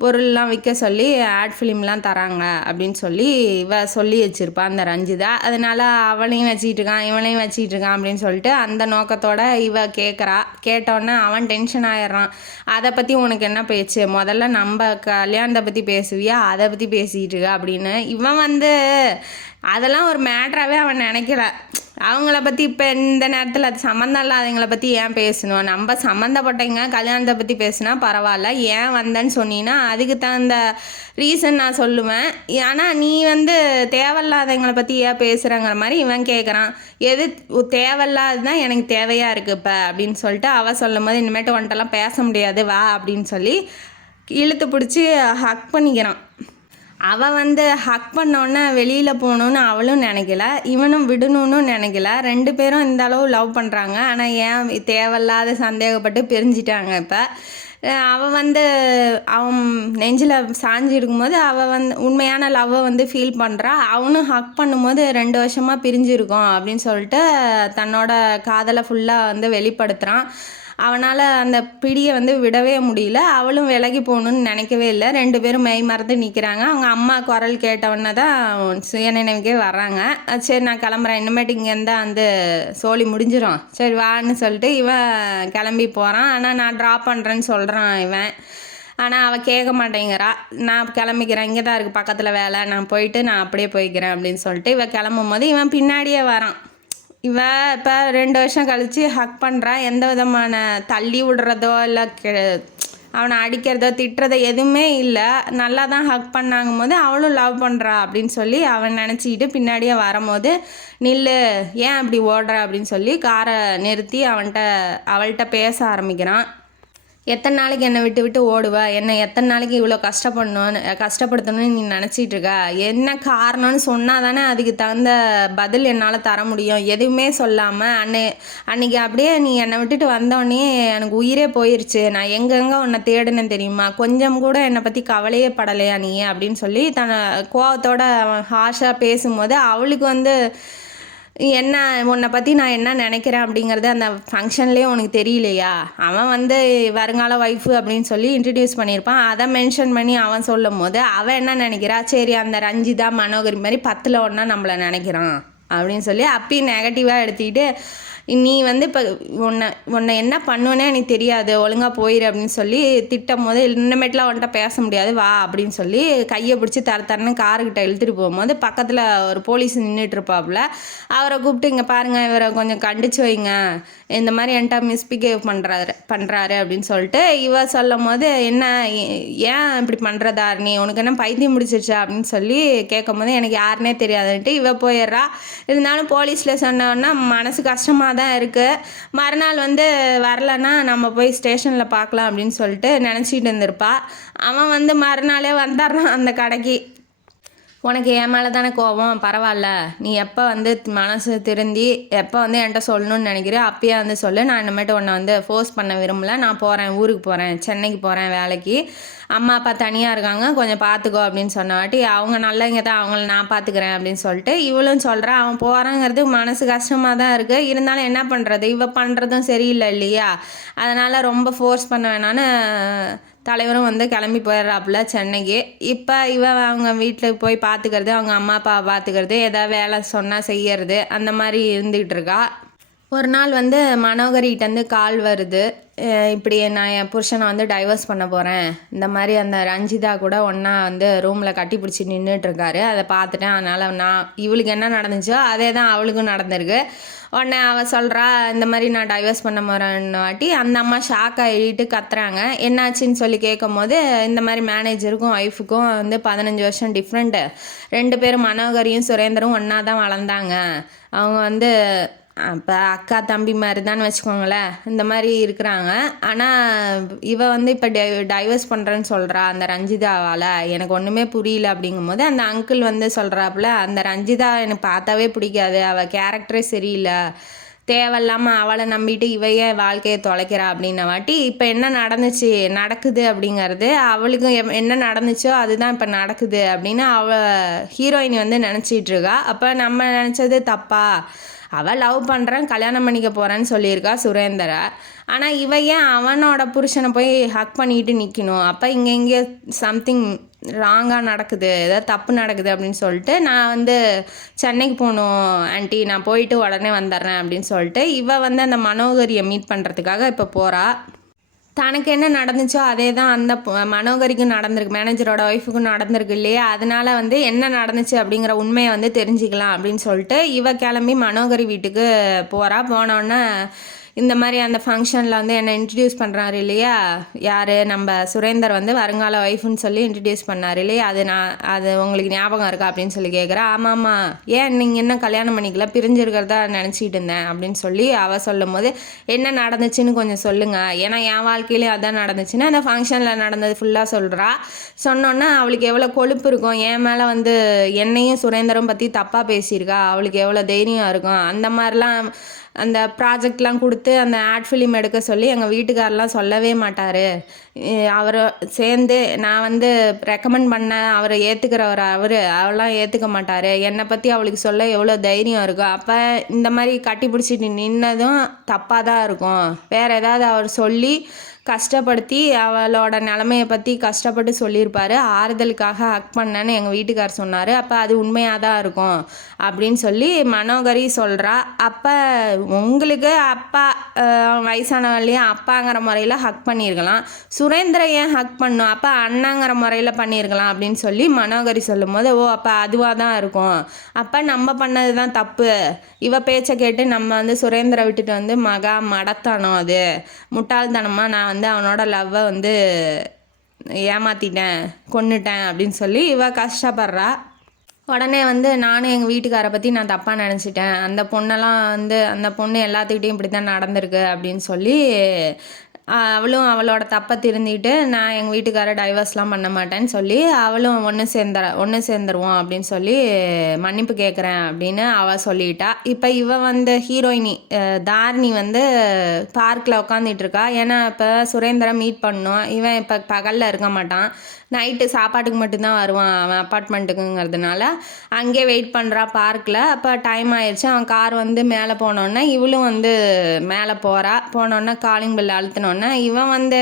பொருள்லாம் விற்க சொல்லி ஆட் ஃபிலிம்லாம் தராங்க அப்படின்னு சொல்லி சொல்லி வச்சுருப்பா அந்த ரஞ்சிதா. அதனால் அவளையும் வச்சிக்கிட்டு இருக்கான் இவனையும் வச்சிக்கிட்டு இருக்கான் அப்படின்னு சொல்லிட்டு அந்த நோக்கத்தோட கேட்குறா. கேட்டோன்னே அவன் டென்ஷன் ஆகிடுறான். அதை பற்றி உனக்கு என்ன பேச்சு, முதல்ல நம்ம கல்யாணத்தை பற்றி பேசுவியா, அதை பற்றி பேசிக்கிட்டு இருக்கா அப்படின்னு. இவன் வந்து அதெல்லாம் ஒரு மேட்ராகவே அவன் நினைக்கல. அவங்கள பற்றி இப்போ இந்த நேரத்தில் அது சம்மந்தம் இல்லாதவங்களை பற்றி ஏன் பேசணும், நம்ம சம்மந்தப்பட்டவங்க கல்யாணத்தை பற்றி பேசுனா பரவாயில்ல, ஏன் வந்தேன்னு சொன்னீங்கன்னா அதுக்கு தகுந்த ரீசன் நான் சொல்லுவேன். ஆனால் நீ வந்து தேவையில்லாதவங்களை பற்றி ஏன் பேசுகிறங்கிற மாதிரி இவன் கேட்குறான். எது தேவையில்லாது தான் எனக்கு தேவையாக இருக்குது இப்போ அப்படின்னு சொல்லிட்டு அவள் சொல்லும் போது, இனிமேட்டு வந்துட்டெல்லாம் பேச முடியாது வா அப்படின்னு சொல்லி இழுத்து பிடிச்சி ஹக் பண்ணிக்கிறான். அவள் வந்து ஹக் பண்ணோன்னே வெளியில் போகணுன்னு அவளும் நினைக்கல, இவனும் விடணும்னு நினைக்கல. 2 பேரும் இந்த அளவு லவ் பண்ணுறாங்க. ஆனால் ஏன் தேவையில்லாத சந்தேகப்பட்டு பிரிஞ்சிட்டாங்க. இப்போ அவள் வந்து அவன் நெஞ்சில் சாஞ்சி இருக்கும்போது அவள் வந்து உண்மையான லவ்வை வந்து ஃபீல் பண்ணுறா. அவனும் ஹக் பண்ணும்போது 2 வருஷமாக பிரிஞ்சிருக்கோம் அப்படின்னு சொல்லிட்டு தன்னோட காதலை ஃபுல்லாக வந்து வெளிப்படுத்துகிறான். அவனால் அந்த பிடியை வந்து விடவே முடியல. அவளும் விலகி போகணுன்னு நினைக்கவே இல்லை. 2 பேரும் மெய் மறந்து நிற்கிறாங்க. அவங்க அம்மா குரல் கேட்டவுடனே தான் சுயநினைவுக்கே வர்றாங்க. சரி நான் கிளம்புறேன், இனிமேட்டு இங்கேருந்தா வந்து சோழி முடிஞ்சிடும், சரி வான்னு சொல்லிட்டு இவன் கிளம்பி போகிறான். ஆனால் நான் ட்ராப் பண்ணுறேன்னு சொல்கிறான் இவன். ஆனால் அவள் கேட்க மாட்டேங்கிறா. நான் கிளம்பிக்கிறேன், இங்கே தான் இருக்குது பக்கத்தில் வேலை, நான் போயிட்டு நான் அப்படியே போய்க்கிறேன் அப்படின்னு சொல்லிட்டு இவன் கிளம்பும் போது இவன் பின்னாடியே வரான். இப்போ 2 வருஷம் கழித்து ஹக் பண்ணுறா. எந்த விதமான தள்ளி விடுறதோ இல்லை அவனை அடிக்கிறதோ திட்டுறதோ எதுவுமே இல்லை, நல்லா தான் ஹக் பண்ணாங்கும் போது அவளும் லவ் பண்ணுறா அப்படின்னு சொல்லி அவன் நினச்சிக்கிட்டு பின்னாடியே வரும்போது நில்லு, ஏன் அப்படி ஓடுற அப்படின்னு சொல்லி காரை நிறுத்தி அவள்கிட்ட பேச ஆரம்பிக்கிறான். எத்தனை நாளைக்கு என்னை விட்டு விட்டு ஓடுவா, என்னை எத்தனை நாளைக்கு இவ்வளோ கஷ்டப்படுத்தணும்னு நீ நினச்சிட்டு இருக்க, என்ன காரணம்னு சொன்னால் தானே அதுக்கு தகுந்த பதில் என்னால் தர முடியும். எதுவுமே சொல்லாமல் அன்னைக்கு அப்படியே நீ என்னை விட்டுட்டு வந்தோடனே எனக்கு உயிரே போயிடுச்சு, நான் எங்கெங்கே உன்னை தேடினேன் தெரியுமா, கொஞ்சம் கூட என்னை பற்றி கவலையே படலையா நீ அப்படின்னு சொல்லி கோவத்தோட ஹார்ஷாக பேசும்போது அவளுக்கு என்ன உன்னை பற்றி நான் என்ன நினைக்கிறேன் அப்படிங்கிறது அந்த ஃபங்க்ஷன்லேயே உனக்கு தெரியலையா, அவன் வருங்கால ஒய்ஃபு அப்படின்னு சொல்லி இன்ட்ரடியூஸ் பண்ணியிருப்பான், அதை மென்ஷன் பண்ணி அவன் சொல்லும் போது அவன் என்ன நினைக்கிறா, சரி அந்த ரஞ்சிதா மனோகரி மாதிரி 10ல் ஒன்றா நம்மளை நினைக்கிறான் அப்படின்னு சொல்லி அப்பயும் நெகட்டிவாக எடுத்துக்கிட்டு நீ இப்போ உன்னை என்ன பண்ணுவேனே எனக்கு தெரியாது, ஒழுங்காக போயிரு அப்படின்னு சொல்லி திட்டும் போது இன்னமேட்டெலாம் அவன்கிட்ட பேச முடியாது வா அப்படின்னு சொல்லி கையை பிடிச்சி தரன்னு காருக்கிட்ட இழுத்துட்டு போகும்போது பக்கத்தில் ஒரு போலீஸ் நின்றுட்டு இருப்பாப்புல. அவரை கூப்பிட்டு இங்கே பாருங்கள், இவரை கொஞ்சம் கண்டிச்சு வைங்க, இந்த மாதிரி என்கிட்ட மிஸ்பிஹேவ் பண்ணுறாரு அப்படின்னு சொல்லிட்டு இவ சொல்லும் போது என்ன ஏன் இப்படி பண்ணுறதா நீ, உனக்கு என்ன பைத்தியம் முடிச்சிருச்சா அப்படின்னு சொல்லி கேட்கும் போது எனக்கு யாருன்னே தெரியாதுன்ட்டு இவ போயிடுறா. இருந்தாலும் போலீஸில் சொன்னோன்னா மனசு கஷ்டமாக தான் இருக்குது. மறுநாள் வரலன்னா நம்ம போய் ஸ்டேஷனில் பார்க்கலாம் அப்படின்னு சொல்லிட்டு நினச்சிட்டு இருந்திருப்பா. அவன் மறுநாளே வந்துடுறான் அந்த கடைக்கு. உனக்கு என் மேலே தானே கோபம், பரவாயில்ல, நீ எப்போ மனசு திருந்தி எப்போ என்கிட்ட சொல்லணும்னு நினைக்கிறேன் அப்பயே சொல்லு, நான் இனிமேட்டு உன்னை ஃபோர்ஸ் பண்ண விரும்பல, நான் போகிறேன், ஊருக்கு போகிறேன், சென்னைக்கு போகிறேன் வேலைக்கு, அம்மா அப்பா தனியாக இருக்காங்க, கொஞ்சம் பார்த்துக்கோ அப்படின்னு சொன்னவாட்டி அவங்க நல்லவங்க தான், அவங்கள நான் பார்த்துக்கிறேன் அப்படின்னு சொல்லிட்டு இவளும் சொல்கிறான். அவன் போகிறாங்கிறது மனசு கஷ்டமாக தான் இருக்குது, இருந்தாலும் என்ன பண்ணுறது, இவ பண்ணுறதும் சரியில்லை இல்லையா, அதனால் ரொம்ப ஃபோர்ஸ் பண்ண வேணான்னு தலைவரும் கிளம்பி போயிடுறாப்புல சென்னைக்கு. இப்போ அவங்க வீட்டில் போய் பார்த்துக்கிறது, அவங்க அம்மா அப்பா பார்த்துக்கிறது, ஏதாவது வேலை சொன்னால் செய்யறது, அந்த மாதிரி இருந்துக்கிட்டு இருக்கா. ஒரு நாள் மனோகரிகிட்டேருந்து கால் வருது, இப்படி நான் என் புருஷனை டைவர்ஸ் பண்ண போகிறேன், இந்த மாதிரி அந்த ரஞ்சிதா கூட ஒன்றா ரூமில் கட்டி பிடிச்சி நின்றுட்டுருக்காரு, அதை பார்த்துட்டேன், அதனால் இவளுக்கு என்ன நடந்துச்சோ அதே தான் அவளுக்கும் நடந்திருக்கு. உடனே அவள் சொல்கிறா இந்த மாதிரி நான் டைவர்ஸ் பண்ண போகிறேன்னு வாட்டி அந்த அம்மா ஷாக்காக எழுதிட்டு கத்துறாங்க. என்னாச்சுன்னு சொல்லி கேட்கும் போது இந்த மாதிரி மேனேஜருக்கும் ஒய்ஃபுக்கும் 15 வருஷம் டிஃப்ரெண்ட்டு, 2 பேரும் மனோகரியும் சுரேந்தரும் ஒன்றா தான் வளர்ந்தாங்க, அவங்க இப்போ அக்கா தம்பி மாதிரி தான் வச்சுக்கோங்களேன், இந்த மாதிரி இருக்கிறாங்க. ஆனால் இவ இப்போ டைவர்ஸ் பண்ணுறேன்னு சொல்கிறா அந்த ரஞ்சிதாவால், எனக்கு ஒன்றுமே புரியல அப்படிங்கும்போது அந்த அங்கிள் சொல்கிறாப்புல, அந்த ரஞ்சிதா எனக்கு பார்த்தாவே பிடிக்காது, அவள் கேரக்டரே சரியில்லை, தேவையில்லாமல் அவளை நம்பிட்டு இவையே வாழ்க்கையை தொலைக்கிறா அப்படின்ன வாட்டி இப்போ என்ன நடக்குது அப்படிங்கிறது அவளுக்கும் என்ன நடந்துச்சோ அதுதான் இப்போ நடக்குது அப்படின்னு ஹீரோயினி நினச்சிட்டு இருக்கா. அப்போ நம்ம நினச்சது தப்பா, அவள் லவ் பண்ணுறேன் கல்யாணம் பண்ணிக்க போகிறேன்னு சொல்லியிருக்கா சுரேந்தரை, ஆனால் இவ ஏன் அவனோட புருஷனை போய் ஹக் பண்ணிக்கிட்டு நிற்கணும், அப்போ இங்கே சம்திங் ராங்காக நடக்குது, ஏதாவது தப்பு நடக்குது அப்படின்னு சொல்லிட்டு நான் சென்னைக்கு போகணும் ஆண்டி, நான் போயிட்டு உடனே வந்துடுறேன் அப்படின்னு சொல்லிட்டு இவ அந்த மனோகரியை மீட் பண்ணுறதுக்காக இப்போ போகிறா. தனக்கு என்ன நடந்துச்சோ அதே தான் அந்த மனோகரிக்கும் நடந்திருக்கு, மேனேஜரோட ஒய்ஃபுக்கும் நடந்திருக்கு இல்லையா, அதனால் என்ன நடந்துச்சு அப்படிங்கிற உண்மையை தெரிஞ்சுக்கலாம் அப்படின்னு சொல்லிட்டு இவ கிளம்பி மனோகரி வீட்டுக்கு போகிறா. போனோடனே இந்த மாதிரி அந்த ஃபங்க்ஷனில் என்னை இன்ட்ரடியூஸ் பண்ணுறாரு இல்லையா, யார் நம்ம சுரேந்தர் வருங்கால ஒய்ஃப்னு சொல்லி இன்ட்ரடியூஸ் பண்ணார் இல்லையா, அது உங்களுக்கு ஞாபகம் இருக்கா அப்படின்னு சொல்லி கேட்குறா. ஆமாம்மா, ஏன் நீங்கள் என்ன கல்யாணம் பண்ணிக்கல, பிரிஞ்சிருக்கிறதா நினச்சிட்டு இருந்தேன் அப்படின்னு சொல்லி அவள் சொல்லும் போது என்ன நடந்துச்சுன்னு கொஞ்சம் சொல்லுங்கள், ஏன்னா என் வாழ்க்கையிலே அதான் நடந்துச்சுன்னு அந்த ஃபங்க்ஷனில் நடந்தது ஃபுல்லாக சொல்கிறா. சொன்னோன்னா அவளுக்கு எவ்வளோ கொழுப்பு இருக்கும், என் மேலே என்னையும் சுரேந்தரும் பற்றி தப்பாக பேசியிருக்கா, அவளுக்கு எவ்வளோ தைரியம் இருக்கும், அந்த மாதிரிலாம் அந்த ப்ராஜெக்ட்லாம் கொடுத்து அந்த ஆட் ஃபிலிம் எடுக்க சொல்லி எங்கள் வீட்டுக்காரெலாம் சொல்லவே மாட்டார், அவரை சேர்ந்து நான் ரெக்கமெண்ட் பண்ணேன், அவரை ஏற்றுக்கிறவர் அவெல்லாம் ஏற்றுக்க மாட்டார், என்னை பற்றி அவளுக்கு சொல்ல எவ்வளோ தைரியம் இருக்கும், அப்போ இந்த மாதிரி கட்டி பிடிச்சிட்டு நின்னதும் தப்பாக தான் இருக்கும், வேறு ஏதாவது அவர் சொல்லி கஷ்டப்படுத்தி அவளோட நிலமையை பற்றி கஷ்டப்பட்டு சொல்லியிருப்பார், ஆறுதலுக்காக ஹக் பண்ணேன்னு எங்கள் வீட்டுக்கார் சொன்னார், அப்போ அது உண்மையாக தான் இருக்கும் அப்படின்னு சொல்லி மனோகரி சொல்கிறா. அப்போ உங்களுக்கு அப்பா வயசானவள்லையும் அப்பாங்கிற முறையில் ஹக் பண்ணியிருக்கலாம், சுரேந்திர ஏன் ஹக் பண்ணும், அப்போ அண்ணாங்கிற முறையில் பண்ணியிருக்கலாம் அப்படின்னு சொல்லி மனோகரி சொல்லும் போது ஓ அப்போ அதுவாக தான் இருக்கும், அப்போ நம்ம பண்ணது தான் தப்பு, இவ பேச்சை கேட்டு நம்ம சுரேந்திர விட்டுட்டு மகா மடத்தனம், அது முட்டாள்தனமாக நான் வந்து அவனோட லவ்வை வந்து ஏமாற்றிட்டேன், கொன்னுட்டேன் அப்படின்னு சொல்லி இவ கஷ்டப்படுறா. உடனே வந்து நானும் எங்கள் வீட்டுக்காரை பற்றி நான் தப்பாக நினச்சிட்டேன், அந்த பொண்ணெல்லாம் வந்து அந்த பொண்ணு எல்லாத்துக்கிட்டையும் இப்படி தான் நடந்திருக்கு அப்படின்னு சொல்லி அவளும் அவளோட தப்பை திருந்திட்டு நான் எங்கள் வீட்டுக்காரை டைவர்ஸ்லாம் பண்ண மாட்டேன்னு சொல்லி அவளும் ஒன்று சேர்ந்துருவோம் அப்படின்னு சொல்லி மன்னிப்பு கேட்குறேன் அப்படின்னு அவள் சொல்லிட்டா. இப்போ இவ வந்து ஹீரோயினி தாரிணி வந்து பார்க்கில் உட்காந்துட்டு இருக்கா. ஏன்னா இப்போ சுரேந்தரை மீட் பண்ணோம். இவன் இப்போ பகலில் இருக்க மாட்டான், நைட்டு சாப்பாட்டுக்கு மட்டும்தான் வருவான் அவன் அப்பார்ட்மெண்ட்டுக்குங்கிறதுனால அங்கே வெயிட் பண்ணுறா பார்க்கில். அப்போ டைம் ஆயிடுச்சு. அவன் கார் வந்து மேலே போனோன்னே இவளும் வந்து மேலே போனோன்னே காலிங் பெல் அழுத்தினோன்னே இவன் வந்து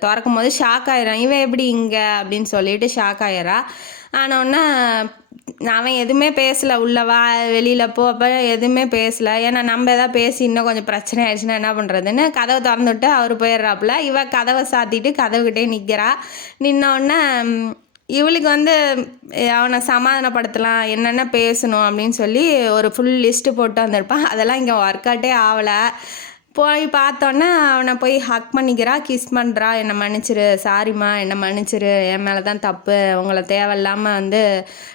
திறக்கும் போது ஷாக் ஆயிடுறான். இவன் எப்படி இங்கே அப்படின்னு சொல்லிட்டு ஷாக் ஆயிடுறா. ஆனோடனே அவன் எதுவுமே பேசலை, உள்ளவா வெளியில் போ, அப்போ எதுவுமே பேசலை. ஏன்னா நம்ம எதாவது பேசி இன்னும் கொஞ்சம் பிரச்சனை ஆயிடுச்சுன்னா என்ன பண்ணுறதுன்னு கதவை திறந்துவிட்டு அவர் போயிடுறாப்புல. இவ கதவை சாத்திட்டு கதவுக்கிட்டே நிற்கிறா. நின்னோடனே இவளுக்கு வந்து அவனை சமாதானப்படுத்தலாம், என்னென்ன பேசணும் அப்படின்னு சொல்லி ஒரு ஃபுல் லிஸ்ட்டு போட்டு வந்திருப்பான். அதெல்லாம் இங்கே ஒர்க் அவுட்டே ஆகலை. போய் பார்த்தோன்னே அவனை போய் ஹக் பண்ணிக்கிறா, கிஸ் பண்ணுறா. என்னை மன்னிச்சிரு, சாரிம்மா, என்னை மன்னிச்சிரு, என் மேலே தான் தப்பு, உங்களை தேவையில்லாமல் வந்து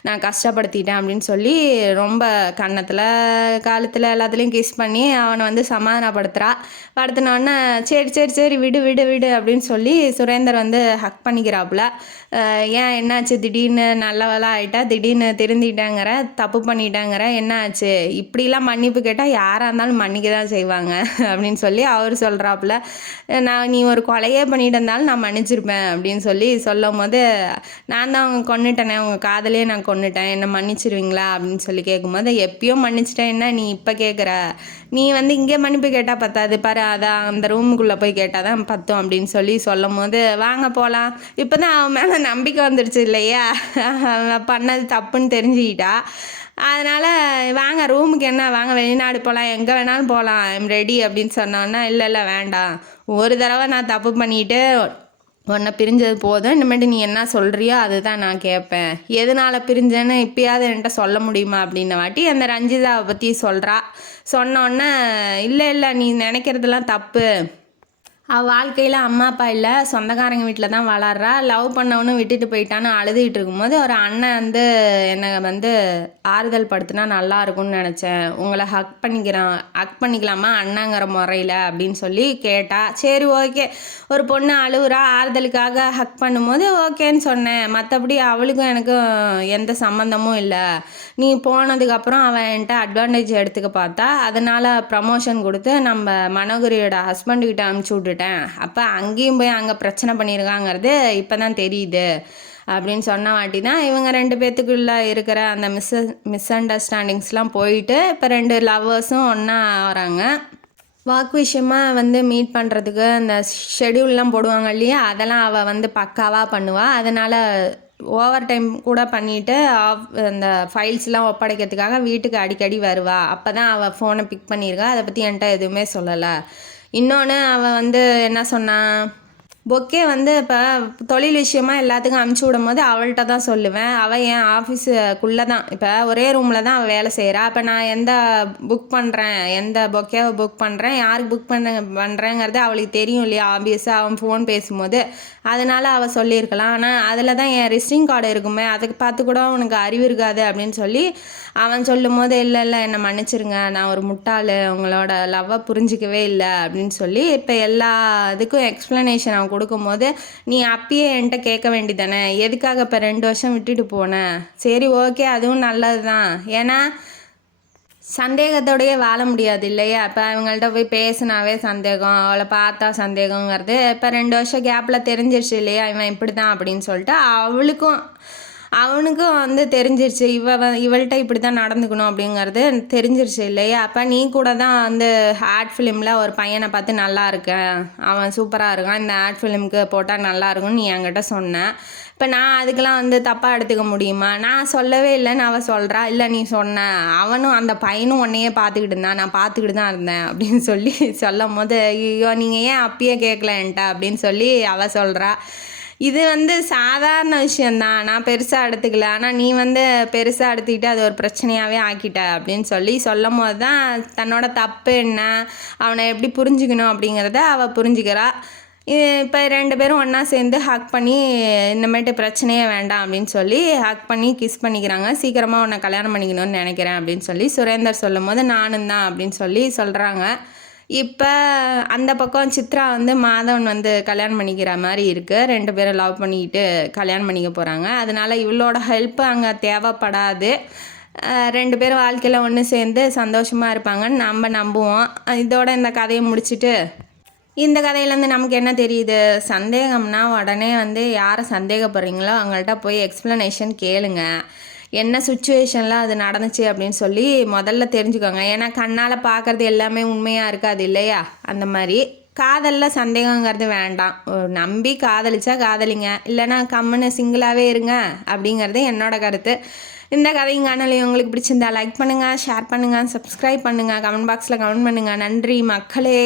நான் கஷ்டப்படுத்திட்டேன் அப்படின்னு சொல்லி ரொம்ப கன்னத்தில் காலத்தில் எல்லாத்துலேயும் கிஸ் பண்ணி அவனை வந்து சமாதானப்படுத்துகிறா. படுத்தினோடனே சரி சரி சரி விடு விடு விடு அப்படின்னு சொல்லி சுரேந்தர் வந்து ஹக் பண்ணிக்கிறாப்புல. ஏன் என்னாச்சு, திடீர்னு நல்லவளாக ஆகிட்டா, திடீர்னு திருந்திட்டாங்கிற, தப்பு பண்ணிட்டாங்கிற, என்ன ஆச்சு, இப்படிலாம் மன்னிப்பு கேட்டால் யாராக இருந்தாலும் மன்னிக்க தான் செய்வாங்க அப்படின்னு சொல்லி அவர் சொல்கிறாப்புல. நீ ஒரு கொலையே பண்ணிட்டு இருந்தாலும் நான் மன்னிச்சிருப்பேன் அப்படின்னு சொல்லி சொல்லும் போது நான் தான் அவங்க கொன்னுட்டேனே, உங்கள் காதலே நான் கொன்னுட்டேன், என்னை மன்னிச்சிருவீங்களா அப்படின்னு சொல்லி கேட்கும்போது எப்பயோ மன்னிச்சிட்டேன், என்ன நீ இப்போ கேட்குற, நீ வந்து இங்கே மன்னிப்பு கேட்டால் பத்தாது பாரு, அதான் அந்த ரூமுக்குள்ளே போய் கேட்டால் தான் பத்தும் அப்படின்னு சொல்லி சொல்லும் போது வாங்க போகலாம். இப்போ தான் அவன் மேலே நம்பிக்கை வந்துடுச்சு இல்லையா, பண்ணது தப்புன்னு தெரிஞ்சுக்கிட்டா. அதனால் வாங்க ரூமுக்கு, என்ன வாங்க வெளிநாடு போகலாம், எங்கே வேணாலும் போகலாம், ஐம் ரெடி அப்படின்னு சொன்னோன்னா இல்லை வேண்டாம், ஒரு தடவை நான் தப்பு பண்ணிவிட்டு உன்னை பிரிஞ்சது போதும், இனிமேட்டு நீ என்ன சொல்கிறியோ அதுதான் நான் கேட்பேன், எதனால் பிரிஞ்சேன்னு இப்பயாவது என்கிட்ட சொல்ல முடியுமா அப்படின்ன வாட்டி அந்த ரஞ்சிதாவை பற்றி சொல்கிறா. சொன்னோன்னே இல்லை நீ நினைக்கிறதுலாம் தப்பு, அவள் வாழ்க்கையில் அம்மா அப்பா இல்லை, சொந்தக்காரங்க வீட்டில் தான் வளர்றா, லவ் பண்ணவனும் விட்டுட்டு போயிட்டான்னு அழுதுகிட்டு இருக்கும்போது ஒரு அண்ணன் வந்து என்னை வந்து ஆறுதல் படுத்தினா நல்லா இருக்கும்னு நினச்சேன், உங்களை ஹக் பண்ணிக்கலாமா அண்ணங்கிற முறையில் அப்படின்னு சொல்லி கேட்டா. சரி ஓகே, ஒரு பொண்ணு அழுகுறா, ஆறுதலுக்காக ஹக் பண்ணும்போது ஓகேன்னு சொன்னேன், மற்றபடி அவளுக்கும் எனக்கும் எந்த சம்மந்தமும் இல்லை, நீ போனதுக்கப்புறம் அவன் என்கிட்ட அட்வான்டேஜ் எடுத்துக்க பார்த்தா, அதனால் ப்ரமோஷன் கொடுத்து நம்ம மனோகரியோட ஹஸ்பண்டுக்கிட்ட அனுப்பிச்சி விட்டுட்டேன், அப்போ அங்கேயும் போய் அங்கே பிரச்சனை பண்ணியிருக்காங்கிறது இப்போ தான் தெரியுது அப்படின்னு சொன்ன வாட்டி தான் இவங்க ரெண்டு பேர்த்துக்குள்ளே இருக்கிற அந்த மிஸ் அண்டர்ஸ்டாண்டிங்ஸ்லாம் போயிட்டு இப்போ ரெண்டு லவ்வர்ஸும் ஒன்றா வராங்க. ஒர்க் விஷயமாக வந்து மீட் பண்ணுறதுக்கு அந்த ஷெடியூல்லாம் போடுவாங்க இல்லையா, அதெல்லாம் அவள் வந்து பக்காவாக பண்ணுவாள். அதனால் ஓவர் டைம் கூட பண்ணிவிட்டு அந்த ஃபைல்ஸ்லாம் ஒப்படைக்கிறதுக்காக வீட்டுக்கு அடிக்கடி வருவா. அப்போ தான் அவள் ஃபோனை பிக் பண்ணியிருக்கா, அதை பற்றி என்கிட்ட எதுவுமே சொல்லலை. இன்னொன்று அவள் வந்து என்ன சொன்னான், பொக்கே வந்து இப்போ தொழில் விஷயமாக எல்லாத்துக்கும் அமுச்சு விடும் போது அவள்கிட்ட தான் சொல்லுவேன், அவள் என் ஆஃபீஸுக்குள்ளே தான், இப்போ ஒரே ரூமில் தான் அவள் வேலை செய்கிறா, அப்போ நான் எந்த பொக்கேவை புக் பண்ணுறேன், யாருக்கு புக் பண்ணுறேங்கிறது அவளுக்கு தெரியும் இல்லையா, ஆப்வியஸாக அவன் ஃபோன் பேசும்போது, அதனால் அவள் சொல்லியிருக்கலாம். ஆனால் அதில் தான் என் ரிசிட்டிங் கார்டு இருக்குமே, அதுக்கு பார்த்து கூட உனக்கு அறிவு இருக்காது அப்படின்னு சொல்லி அவன் சொல்லும் போது இல்லை என்னை மன்னிச்சிருங்க, நான் ஒரு முட்டாள், உங்களோட லவ்வை புரிஞ்சிக்கவே இல்லை அப்படின்னு சொல்லி இப்போ எல்லா இதுக்கும் எக்ஸ்ப்ளனேஷன் அவன் கொடுக்கும்போது நீ அப்பயே என்கிட்ட கேட்க வேண்டியதானே, எதுக்காக இப்போ 2 வருஷம் விட்டுட்டு போனேன், சரி ஓகே அதுவும் நல்லது தான், ஏன்னா சந்தேகத்தோடையே வாழ முடியாது இல்லையா, இப்போ அவங்கள்ட்ட போய் பேசினாவே சந்தேகம், அவளை பார்த்தா சந்தேகங்கிறது இப்போ 2 வருஷம் கேப்பில் தெரிஞ்சிருச்சு இல்லையா, இவன் இப்படி தான் அப்படின்னு சொல்லிட்டு அவனுக்கும் வந்து தெரிஞ்சிருச்சு, இவள்கிட்ட இப்படி தான் நடந்துக்கணும் அப்படிங்கிறது தெரிஞ்சிருச்சு இல்லையா. அப்போ நீ கூட தான் வந்து ஆட் ஃபிலிமில் ஒரு பையனை பார்த்து நல்லா இருக்கேன், அவன் சூப்பராக இருக்கான், இந்த ஆட் ஃபிலிமுக்கு போட்டால் நல்லா இருக்கும்னு நீ என்கிட்ட சொன்னேன், இப்போ நான் அதுக்கெலாம் வந்து தப்பாக எடுத்துக்க முடியுமா, நான் சொல்லவே இல்லைன்னு அவள் சொல்கிறா, இல்லை நீ சொன்ன, அவனும் அந்த பையனும் உன்னையே பார்த்துக்கிட்டு இருந்தான், நான் பார்த்துக்கிட்டு தான் இருந்தேன் அப்படின்னு சொல்லி சொல்லும் போது ஐயோ நீங்கள் ஏன் அப்பயே கேட்கல என்கிட்ட அப்படின்னு சொல்லி அவள் சொல்கிறா. இது வந்து சாதாரண விஷயந்தான், நான் பெருசாக எடுத்துக்கல, ஆனால் நீ வந்து பெருசாக எடுத்துக்கிட்டு அது ஒரு பிரச்சனையாகவே ஆக்கிட்ட அப்படின்னு சொல்லி சொல்லும் போது தான் தன்னோட தப்பு என்ன, அவனை எப்படி புரிஞ்சுக்கணும் அப்படிங்கிறத அவள் புரிஞ்சுக்கிறா. இப்போ 2 பேரும் ஒன்றா சேர்ந்து ஹக் பண்ணி இந்தமாட்டு பிரச்சனையே வேண்டாம் அப்படின்னு சொல்லி ஹக் பண்ணி கிஸ் பண்ணிக்கிறாங்க. சீக்கிரமாக உன்னை கல்யாணம் பண்ணிக்கணும்னு நினைக்கிறேன் அப்படின்னு சொல்லி சுரேந்தர் சொல்லும் போது நானும் தான் அப்படின்னு சொல்லி சொல்கிறாங்க. இப்போ அந்த பக்கம் சித்ரா வந்து மாதவன் வந்து கல்யாணம் பண்ணிக்கிற மாதிரி இருக்குது. 2 பேரும் லவ் பண்ணிக்கிட்டு கல்யாணம் பண்ணிக்க போகிறாங்க. அதனால் இவளோட ஹெல்ப்பு அங்கே தேவைப்படாது. 2 பேரும் வாழ்க்கையில் ஒன்று சேர்ந்து சந்தோஷமாக இருப்பாங்கன்னு நம்ம நம்புவோம். இதோட இந்த கதையை முடிச்சுட்டு இந்த கதையிலேருந்து நமக்கு என்ன தெரியுது, சந்தேகம்னா உடனே வந்து யாரை சந்தேகப்படுறீங்களோ அவங்கள்ட்ட போய் எக்ஸ்ப்ளனேஷன் கேளுங்க. என்ன சுச்சுவேஷனில் அது நடந்துச்சு அப்படின்னு சொல்லி முதல்ல தெரிஞ்சுக்கோங்க. ஏன்னா கண்ணால் பார்க்குறது எல்லாமே உண்மையாக இருக்காது இல்லையா? அந்த மாதிரி காதலில் சந்தேகங்கிறது வேண்டாம். நம்பி காதலிச்சா காதலிங்க, இல்லைனா கம்முன்னு சிங்கிளாகவே இருங்க அப்படிங்கிறது என்னோட கருத்து. இந்த கதையும் காணொலி உங்களுக்கு பிடிச்சிருந்தா லைக் பண்ணுங்கள், ஷேர் பண்ணுங்கள், சப்ஸ்கிரைப் பண்ணுங்கள், கமெண்ட் பாக்ஸில் கமெண்ட் பண்ணுங்கள். நன்றி மக்களே.